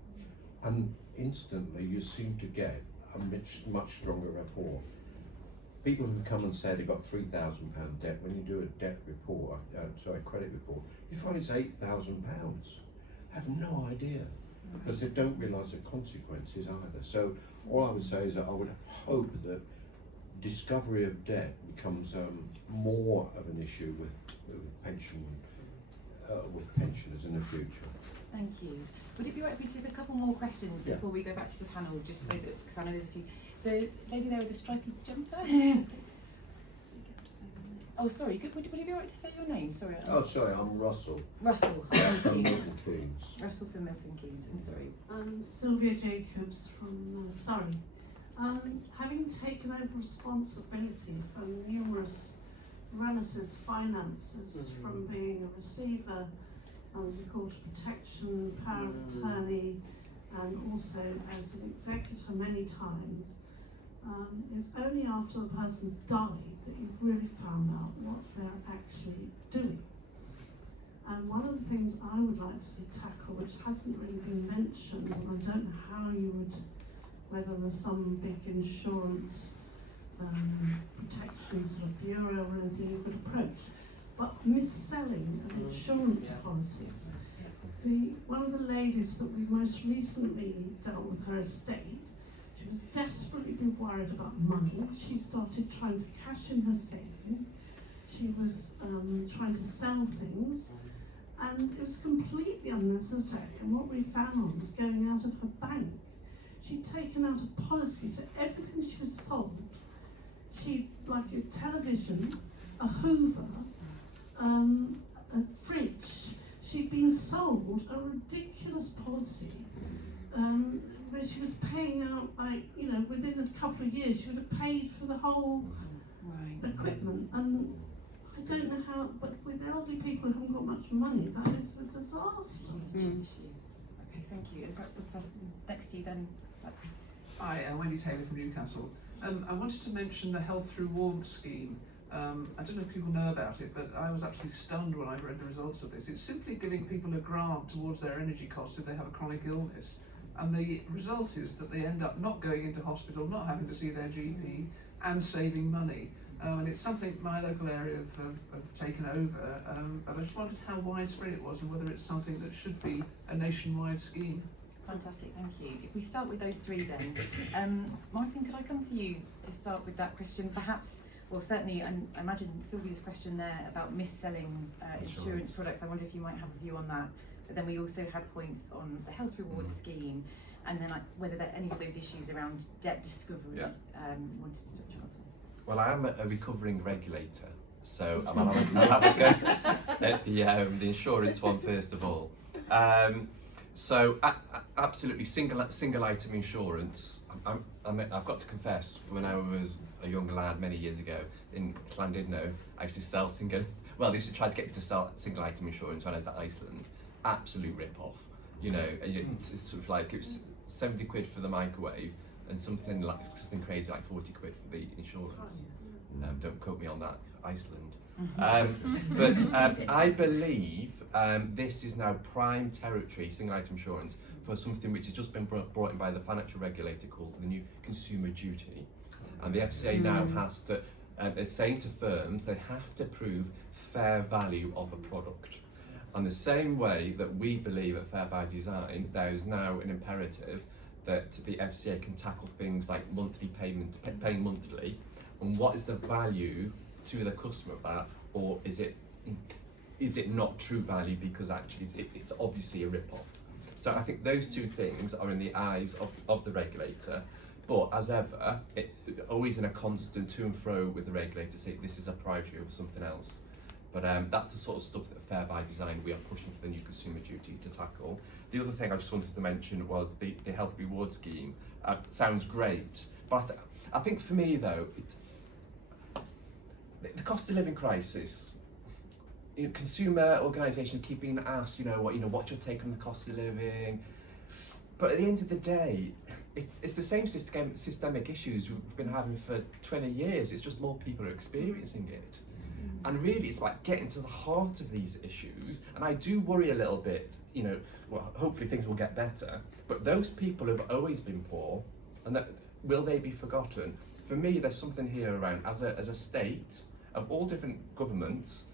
And instantly you seem to get a much stronger rapport. People who come and say they've got £3,000 debt, when you do a debt report, credit report, you find it's £8,000. Have no idea, because they don't realise the consequences either. So all I would say is that I would hope that discovery of debt becomes more of an issue with pensioners in the future. Thank you. Would it be right if we take a couple more questions before we go back to the panel, just so that, because I know there's a few. The lady there with the stripy jumper. Oh, sorry. Would it be right to say your name? Sorry. Oh, sorry, I'm Russell. Russell. From Milton Keynes. Russell from Milton Keynes. And sorry. Sylvia Jacobs from Surrey. Having taken over responsibility for numerous relatives' finances, from being a receiver, court of protection, power of attorney, and also as an executor many times, it's only after the person's died that you've really found out what they're actually doing. And one of the things I would like to see tackled, which hasn't really been mentioned, and I don't know how you would, whether there's some big insurance protection sort of bureau or anything you could approach, but mis-selling of insurance policies. One of the ladies that we most recently dealt with her estate, she was desperately worried about money. She started trying to cash in her savings. She was trying to sell things, and it was completely unnecessary. And what we found was going out of her bank, she'd taken out a policy, so everything she was sold, she, like a television, a Hoover, a fridge. She'd been sold a ridiculous policy where she was paying out, like, you know, within a couple of years she would have paid for the whole equipment. And I don't know how, but with elderly people who haven't got much money, that is a disaster. Okay, thank you. And perhaps the person next to you then. Hi, Wendy Taylor from Newcastle. I wanted to mention the Health Through Warmth scheme. I don't know if people know about it, but I was actually stunned when I read the results of this. It's simply giving people a grant towards their energy costs if they have a chronic illness. And the result is that they end up not going into hospital, not having to see their GP, and saving money. And it's something my local area have taken over. And I just wondered how widespread it was and whether it's something that should be a nationwide scheme. Fantastic, thank you. If we start with those three then, Martin, could I come to you to start with that question? Perhaps, well certainly, I imagine Sylvia's question there about mis-selling insurance products, I wonder if you might have a view on that. But then we also had points on the health rewards scheme, and then whether there are any of those issues around debt discovery you wanted to touch on. Well, I am a recovering regulator, so I'll have a go at the insurance one first of all. So absolutely single item insurance. I've got to confess, when I was a young lad many years ago in Llandudno, I used to sell they used to try to get me to sell single item insurance when I was at Iceland. Absolute rip off. You know, it's sort of like it was 70 quid for the microwave and something crazy like 40 quid for the insurance. Don't quote me on that, Iceland. But I believe this is now prime territory, single item insurance, for something which has just been brought in by the financial regulator called the new consumer duty. And the FCA now has to, it's saying to firms they have to prove fair value of a product. And the same way that we believe at Fair by Design, there is now an imperative that the FCA can tackle things like monthly payments, paying monthly, and what is the value to the customer of that, or is it not true value because actually it's obviously a rip-off. So I think those two things are in the eyes of the regulator, but as ever, always in a constant to and fro with the regulator, say this is a priority over something else. But that's the sort of stuff that Fair by Design we are pushing for the new consumer duty to tackle. The other thing I just wanted to mention was the health reward scheme. Sounds great, but I think for me though, the cost of living crisis, consumer organisations keep being asked, what's your take on the cost of living? But at the end of the day, it's the same systemic issues we've been having for 20 years. It's just more people are experiencing it. And really, it's like getting to the heart of these issues. And I do worry a little bit, hopefully things will get better. But those people have always been poor, and will they be forgotten? For me, there's something here around, as a state, of all different governments,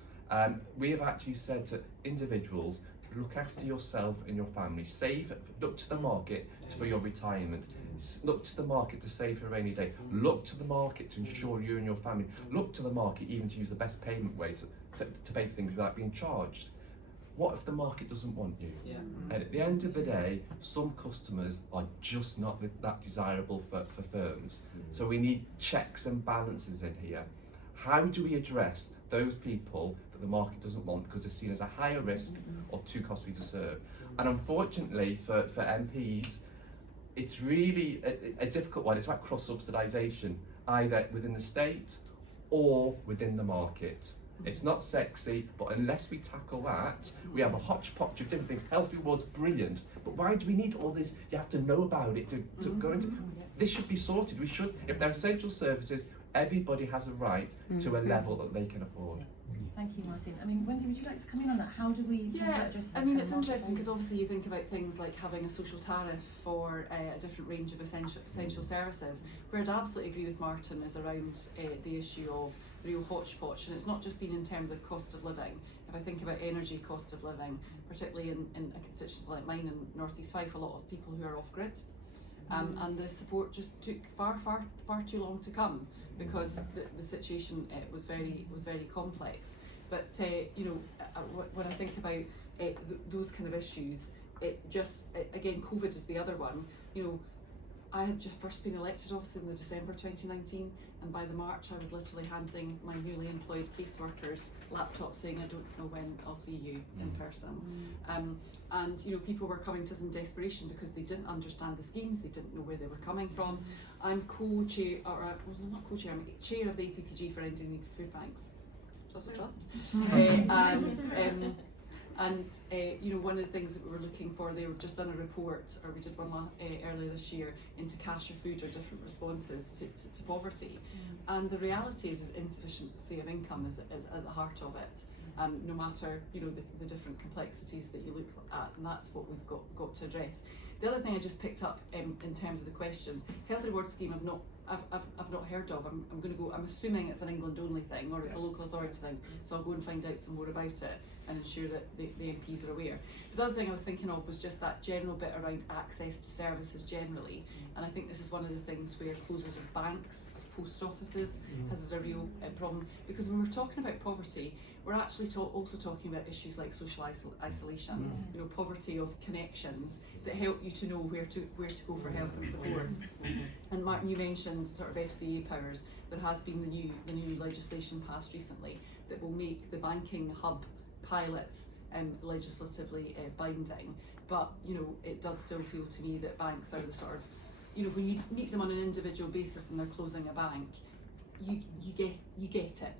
we have actually said to individuals, look after yourself and your family, save, look to the market for your retirement, look to the market to save for a rainy day, look to the market to ensure you and your family, look to the market even to use the best payment way to pay for things without being charged. What if the market doesn't want you? Yeah. And at the end of the day, some customers are just not that desirable for firms. So we need checks and balances in here. How do we address those people that the market doesn't want because they're seen as a higher risk or too costly to serve? And unfortunately for MPs, it's really a difficult one. It's about cross-subsidisation, either within the state or within the market. It's not sexy, but unless we tackle that, we have a hodgepodge of different things. Health rewards, brilliant, but why do we need all this? You have to know about it to go into. This should be sorted. We should, if they're essential services, everybody has a right to a level that they can afford. Thank you, Martin. I mean, Wendy, would you like to come in on that? How do we think about just this? I mean, it's interesting because obviously you think about things like having a social tariff for a different range of essential services. Where I'd absolutely agree with Martin is around the issue of real hodgepodge, and it's not just been in terms of cost of living. If I think about energy cost of living, particularly in a constituency like mine in North East Fife, a lot of people who are off grid, and the support just took far too long to come because the situation was very complex. But when I think about those kind of issues, it just again, COVID is the other one. I had just first been elected obviously in the December 2019, and by the March I was literally handing my newly employed caseworkers laptops saying, I don't know when I'll see you in person. And you know, people were coming to us in desperation because they didn't understand the schemes, they didn't know where they were coming from. I'm co-chair, or well, not co-chair, I'm chair of the APPG for Ending Need for Food Banks. Trust. And you know, one of the things that we were looking for, they were just done a report, or we did one earlier this year, into cash or food or different responses to poverty. And the reality is insufficiency of income is at the heart of it. No matter, you know, the different complexities that you look at, and that's what we've got to address. The other thing I just picked up in terms of the questions, health reward scheme I've not heard of. I'm assuming it's an England only thing, or it's a local authority thing, so I'll go and find out some more about it and ensure that the MPs are aware. But the other thing I was thinking of was just that general bit around access to services generally, and I think this is one of the things where closures of banks, of post offices has a real problem, because when we're talking about poverty, we're actually also talking about issues like social isolation, you know, poverty of connections that help you to know where to go for help and support. And Martin, you mentioned sort of FCA powers. There has been the new legislation passed recently that will make the banking hub pilots legislatively binding. But you know, it does still feel to me that banks are the sort of, you know, when you meet them on an individual basis and they're closing a bank, you get it.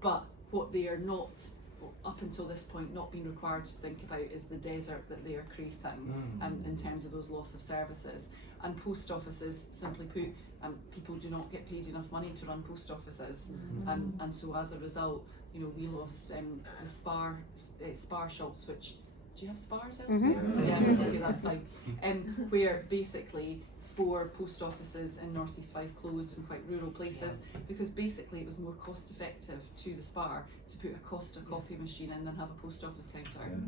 But what they are not, up until this point, not being required to think about is the desert that they are creating in terms of those loss of services. And post offices, simply put, people do not get paid enough money to run post offices, and so as a result, you know, we lost the Spar shops, which, do you have Spars elsewhere? Yeah, okay, that's fine. Where basically 4 post offices in North East 5 closed in quite rural places, because basically it was more cost effective to the Spar to put a Costa coffee machine in than have a post office counter,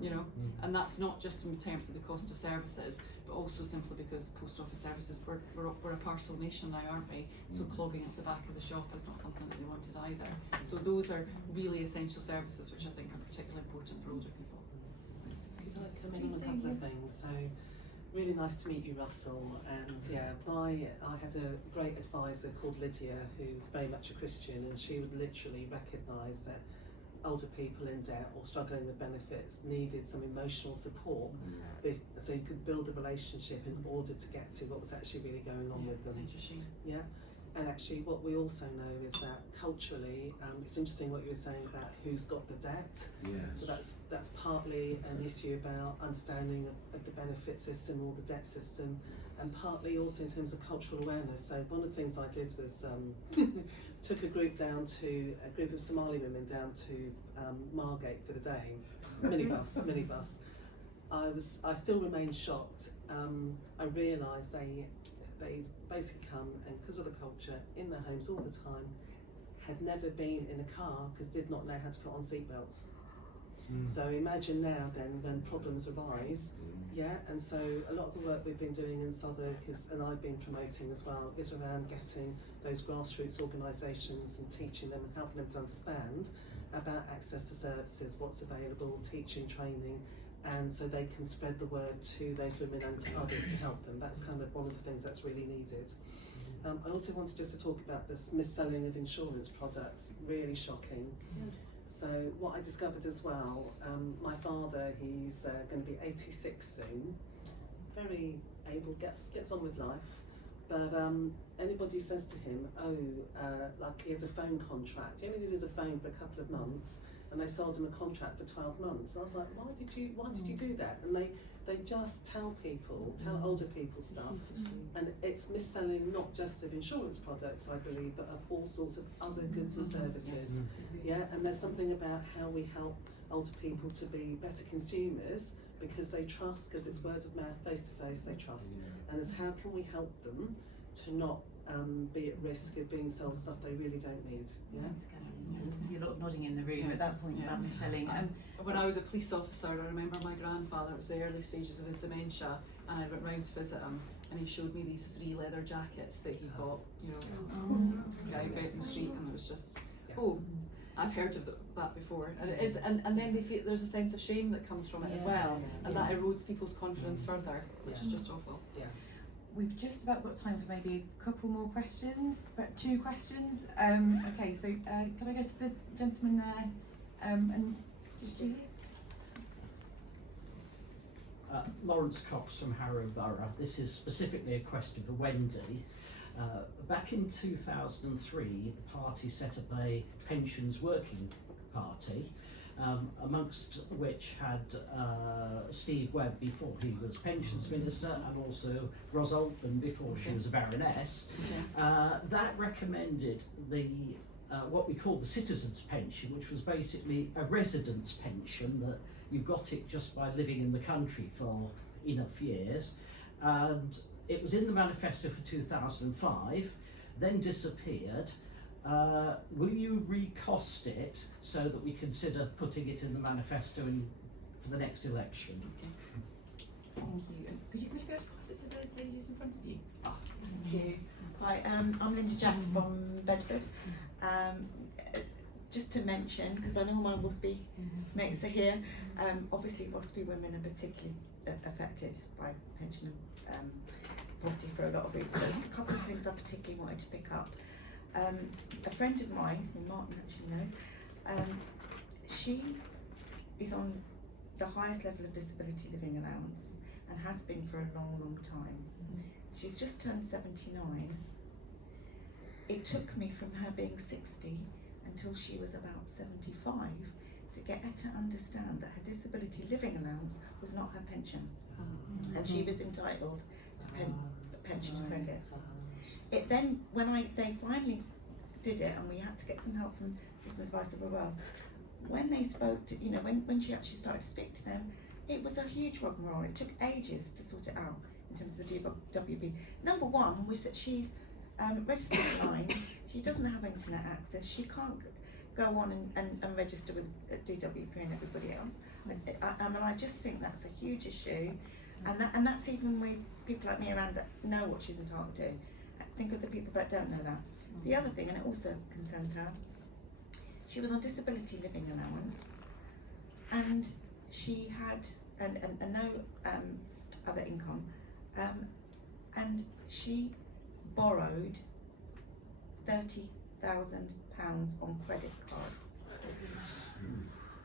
you know, and that's not just in terms of the cost of services, but also simply because post office services, we're a parcel nation now, aren't we? So clogging up the back of the shop is not something that they wanted either. So those are really essential services which I think are particularly important for older people. Could I come in on a couple of things? So, really nice to meet you, Russell. And yeah, I had a great advisor called Lydia, who's very much a Christian, and she would literally recognise that older people in debt or struggling with benefits needed some emotional support, so you could build a relationship in order to get to what was actually really going on with them. Yeah. And actually what we also know is that culturally, it's interesting what you were saying about who's got the debt. So that's partly an issue about understanding of the benefit system or the debt system, and partly also in terms of cultural awareness. So one of the things I did was took a group of Somali women down to Margate for the day, minibus. I still remain shocked. I realised they basically come, and because of the culture, in their homes all the time, had never been in a car because did not know how to put on seatbelts. So imagine now then when problems arise, and so a lot of the work we've been doing in Southwark and I've been promoting as well, is around getting those grassroots organisations and teaching them and helping them to understand about access to services, what's available, teaching, training, and so they can spread the word to those women and to others to help them. That's kind of one of the things that's really needed. I also wanted just to talk about this mis-selling of insurance products, really shocking. So what I discovered as well, my father, he's going to be 86 soon, very able, gets on with life, but anybody says to him, like he had a phone contract, he only needed a phone for a couple of months, and they sold him a contract for 12 months. And I was like, why did you do that? And they just tell older people stuff, and it's mis-selling not just of insurance products, I believe, but of all sorts of other goods and services. And there's something about how we help older people to be better consumers because they trust, because it's word of mouth, face to face, they trust. And it's how can we help them to not be at risk of being sold stuff they really don't need. I see a lot of nodding in the room at that point about mis-selling. When I was a police officer, I remember my grandfather, it was the early stages of his dementia, and I went round to visit him, and he showed me these 3 leather jackets that he bought, you know, guy out in the street, and it was just, I've heard of that before, and it is, and then they feel there's a sense of shame that comes from it as well, and that erodes people's confidence further, which is just awful. we've just about got time for maybe a couple more questions, but 2 questions. Okay, so can I go to the gentleman there, and just you here? Lawrence Cox from Harrow Borough. This is specifically a question for Wendy. Back in 2003, the party set up a pensions working party, amongst which had Steve Webb before he was pensions minister, and also Ros Altman before she was a baroness. That recommended the what we call the citizens' pension, which was basically a residence pension that you got it just by living in the country for enough years, and it was in the manifesto for 2005, then disappeared. Will you recost it so that we consider putting it in the manifesto for the next election? Thank you. And could you be able to pass it to the ladies in front of you? Thank you. Hi, I'm Linda Jack from Bedford. Just to mention, because I know my WASPI mates are here, obviously WASPI women are particularly affected by pension poverty for a lot of reasons. So there's a couple of things I particularly wanted to pick up. A friend of mine, who Martin actually knows, she is on the highest level of disability living allowance and has been for a long, long time. She's just turned 79. It took me from her being 60 until she was about 75 to get her to understand that her disability living allowance was not her pension, and she was entitled to pension credit. It then, when they finally did it, and we had to get some help from Systems Advice of Wales, when they spoke to, when she actually started to speak to them, it was a huge rock and roll. It took ages to sort it out in terms of the DWP. Number one was that she's registered online. She doesn't have internet access. She can't go on and register with DWP and everybody else. I mean, I just think that's a huge issue, and that's even with people like me around that know what she's entitled to. Think of the people that don't know that. The other thing, and it also concerns her, she was on disability living allowance, and she had and no other income, and she borrowed £30,000 on credit cards,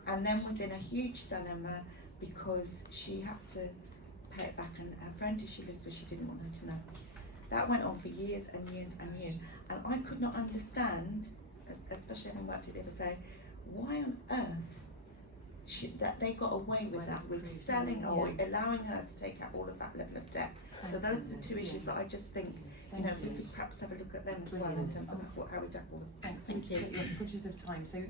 and then was in a huge dilemma because she had to pay it back, and her friend who she lives with, she didn't want her to know. That went on for years and years and years, and I could not understand, especially having worked at the other side, why on earth that they got away with that, with selling or allowing her to take out all of that level of debt. So those are the 2 issues that I just think, we could perhaps have a look at them as well in terms of how we tackle them. Thanks. Thank you. Conscious of time, so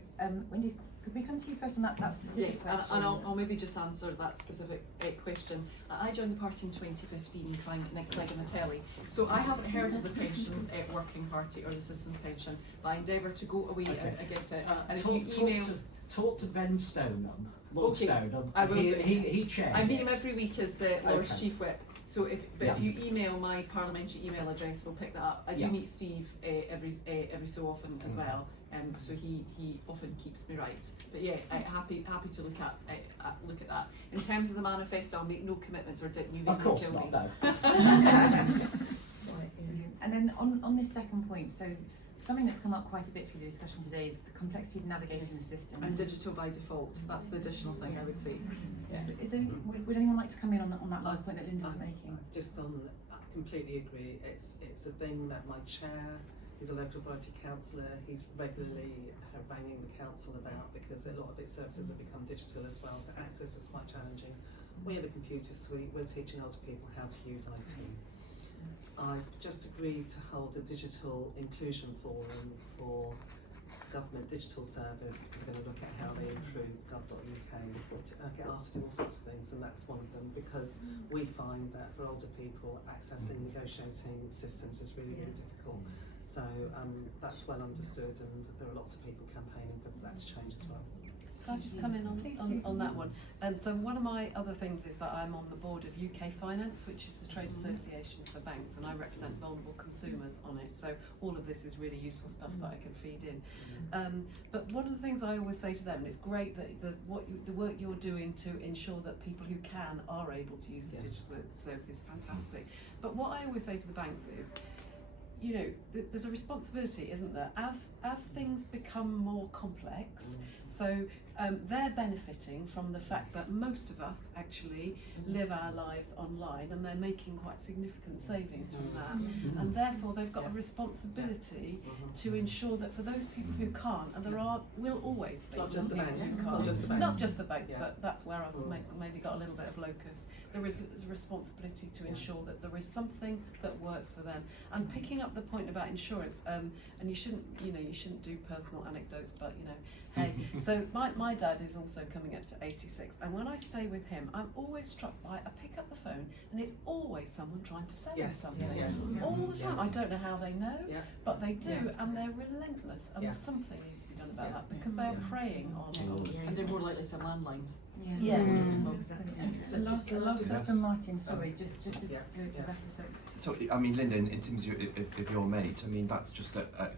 Wendy, could we come to you first on that specific Yes, question? and I'll maybe just answer that specific question. I joined the party in 2015, Nick Clegg and Natelli. So I haven't heard of the pensions working party or the citizens pension, but I endeavour to go away and get it. And if you email... Talk to Ben Stoneham, Lord Stoneham. I will do. He chairs. I meet him every week as Lord's Chief Whip. So if you email my parliamentary email address, we'll pick that up. I do meet Steve every so often as well. So he often keeps me right. But yeah, happy to look at that. In terms of the manifesto, I'll make no commitments or you Of course not, no. And then on this second point, so something that's come up quite a bit through the discussion today is the complexity of navigating the system. And digital by default. That's the additional thing I would say. Yeah. So would anyone like to come in on that last point that Linda was making? Just on, I completely agree. It's a thing that my chair, he's a local authority councillor, he's regularly banging the council about, because a lot of its services have become digital as well, so access is quite challenging. We have a computer suite, we're teaching older people how to use IT. I've just agreed to hold a digital inclusion forum for government digital service, because we're going to look at how they improve gov.uk. I get asked to do all sorts of things, and that's one of them, because we find that for older people accessing negotiating systems is really, really difficult. So that's well understood, and there are lots of people campaigning for that to change as well. Can I just come in on that one? So one of my other things is that I'm on the board of UK Finance, which is the trade association for banks, and I represent vulnerable consumers on it. So all of this is really useful stuff that I can feed in. But one of the things I always say to them, and it's great that the work you're doing to ensure that people who can are able to use the digital service is fantastic. But what I always say to the banks is, you know, there's a responsibility, isn't there? As things become more complex, so they're benefiting from the fact that most of us actually live our lives online, and they're making quite significant savings from that. And therefore they've got a responsibility to ensure that for those people who can't, and will always be, Not just the people banks, who not can't, just the banks. not just the banks, Yeah. but that's where I've maybe got a little bit of locus. There is a responsibility to ensure that there is something that works for them. And picking up the point about insurance, and you shouldn't do personal anecdotes, but hey, so my dad is also coming up to 86, and when I stay with him, I'm always struck by, I pick up the phone and it's always someone trying to sell me something. Yes. All the time. I don't know how they know, Yeah. but they do, and they're relentless, and something needs to be done about that, because they are preying on And they're more likely to have landlines. Yeah. Exactly. The last stuff from Martin, sorry, just to wrap this up. So, I mean, Linda, in terms of your mate, I mean, that's just a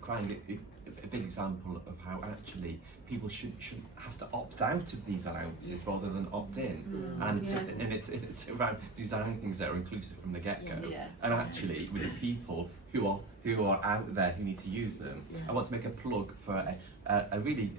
big example of how actually people shouldn't have to opt out of these allowances rather than opt in. And it's around designing things that are inclusive from the get-go. And actually, with the people who are out there who need to use them, I want to make a plug for a really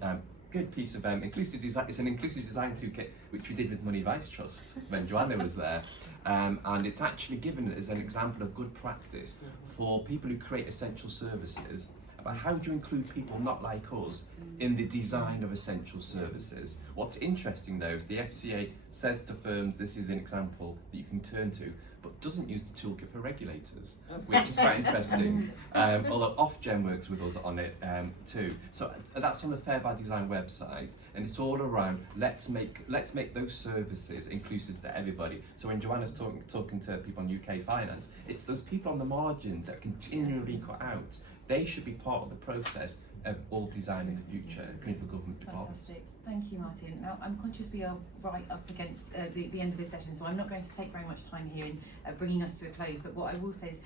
good piece of inclusive design. It's an inclusive design toolkit which we did with Money Advice Trust when Joanna was there, and it's actually given as an example of good practice for people who create essential services about how do you include people not like us in the design of essential services. What's interesting though is the FCA says to firms this is an example that you can turn to, but doesn't use the toolkit for regulators, which is quite interesting. Although Ofgem works with us on it too. So that's on the Fair by Design website, and it's all around let's make those services inclusive to everybody. So when Joanna's talking to people on UK Finance, it's those people on the margins that are continually cut out. They should be part of the process of all designing the future for government departments. Fantastic. Thank you, Martin. Now, I'm conscious we are right up against the end of this session, so I'm not going to take very much time here in bringing us to a close, but what I will say is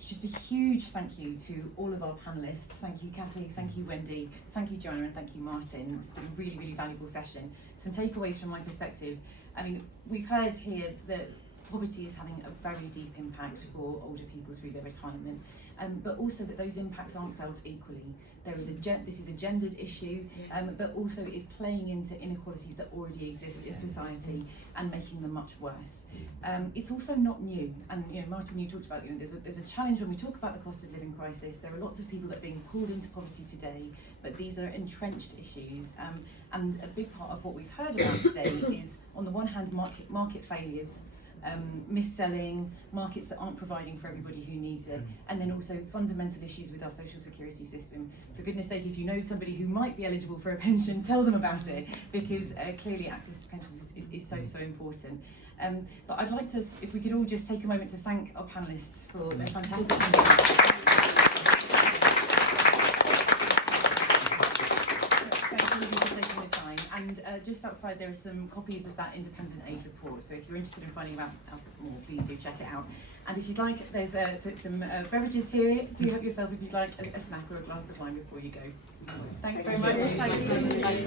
just a huge thank you to all of our panellists. Thank you, Kathy, thank you, Wendy, thank you, Joanna, and thank you, Martin. It's been a really, really valuable session. Some takeaways from my perspective. I mean, we've heard here that poverty is having a very deep impact for older people through their retirement, but also that those impacts aren't felt equally. This is a gendered issue, but also it is playing into inequalities that already exist in society and making them much worse. It's also not new, and Martin, you talked about there's a challenge when we talk about the cost of living crisis. There are lots of people that are being pulled into poverty today, but these are entrenched issues, and a big part of what we've heard about today is, on the one hand, market failures. Mis-selling, markets that aren't providing for everybody who needs it, and then also fundamental issues with our social security system. For goodness sake, if you know somebody who might be eligible for a pension, tell them about it, because clearly access to pensions is so important. But I'd like to, if we could all just take a moment to thank our panellists for their fantastic And just outside there are some copies of that independent aid report, so if you're interested in finding out more, please do check it out. And if you'd like, there's some beverages here. Do help yourself if you'd like a snack or a glass of wine before you go. Thanks very much. Thanks everybody.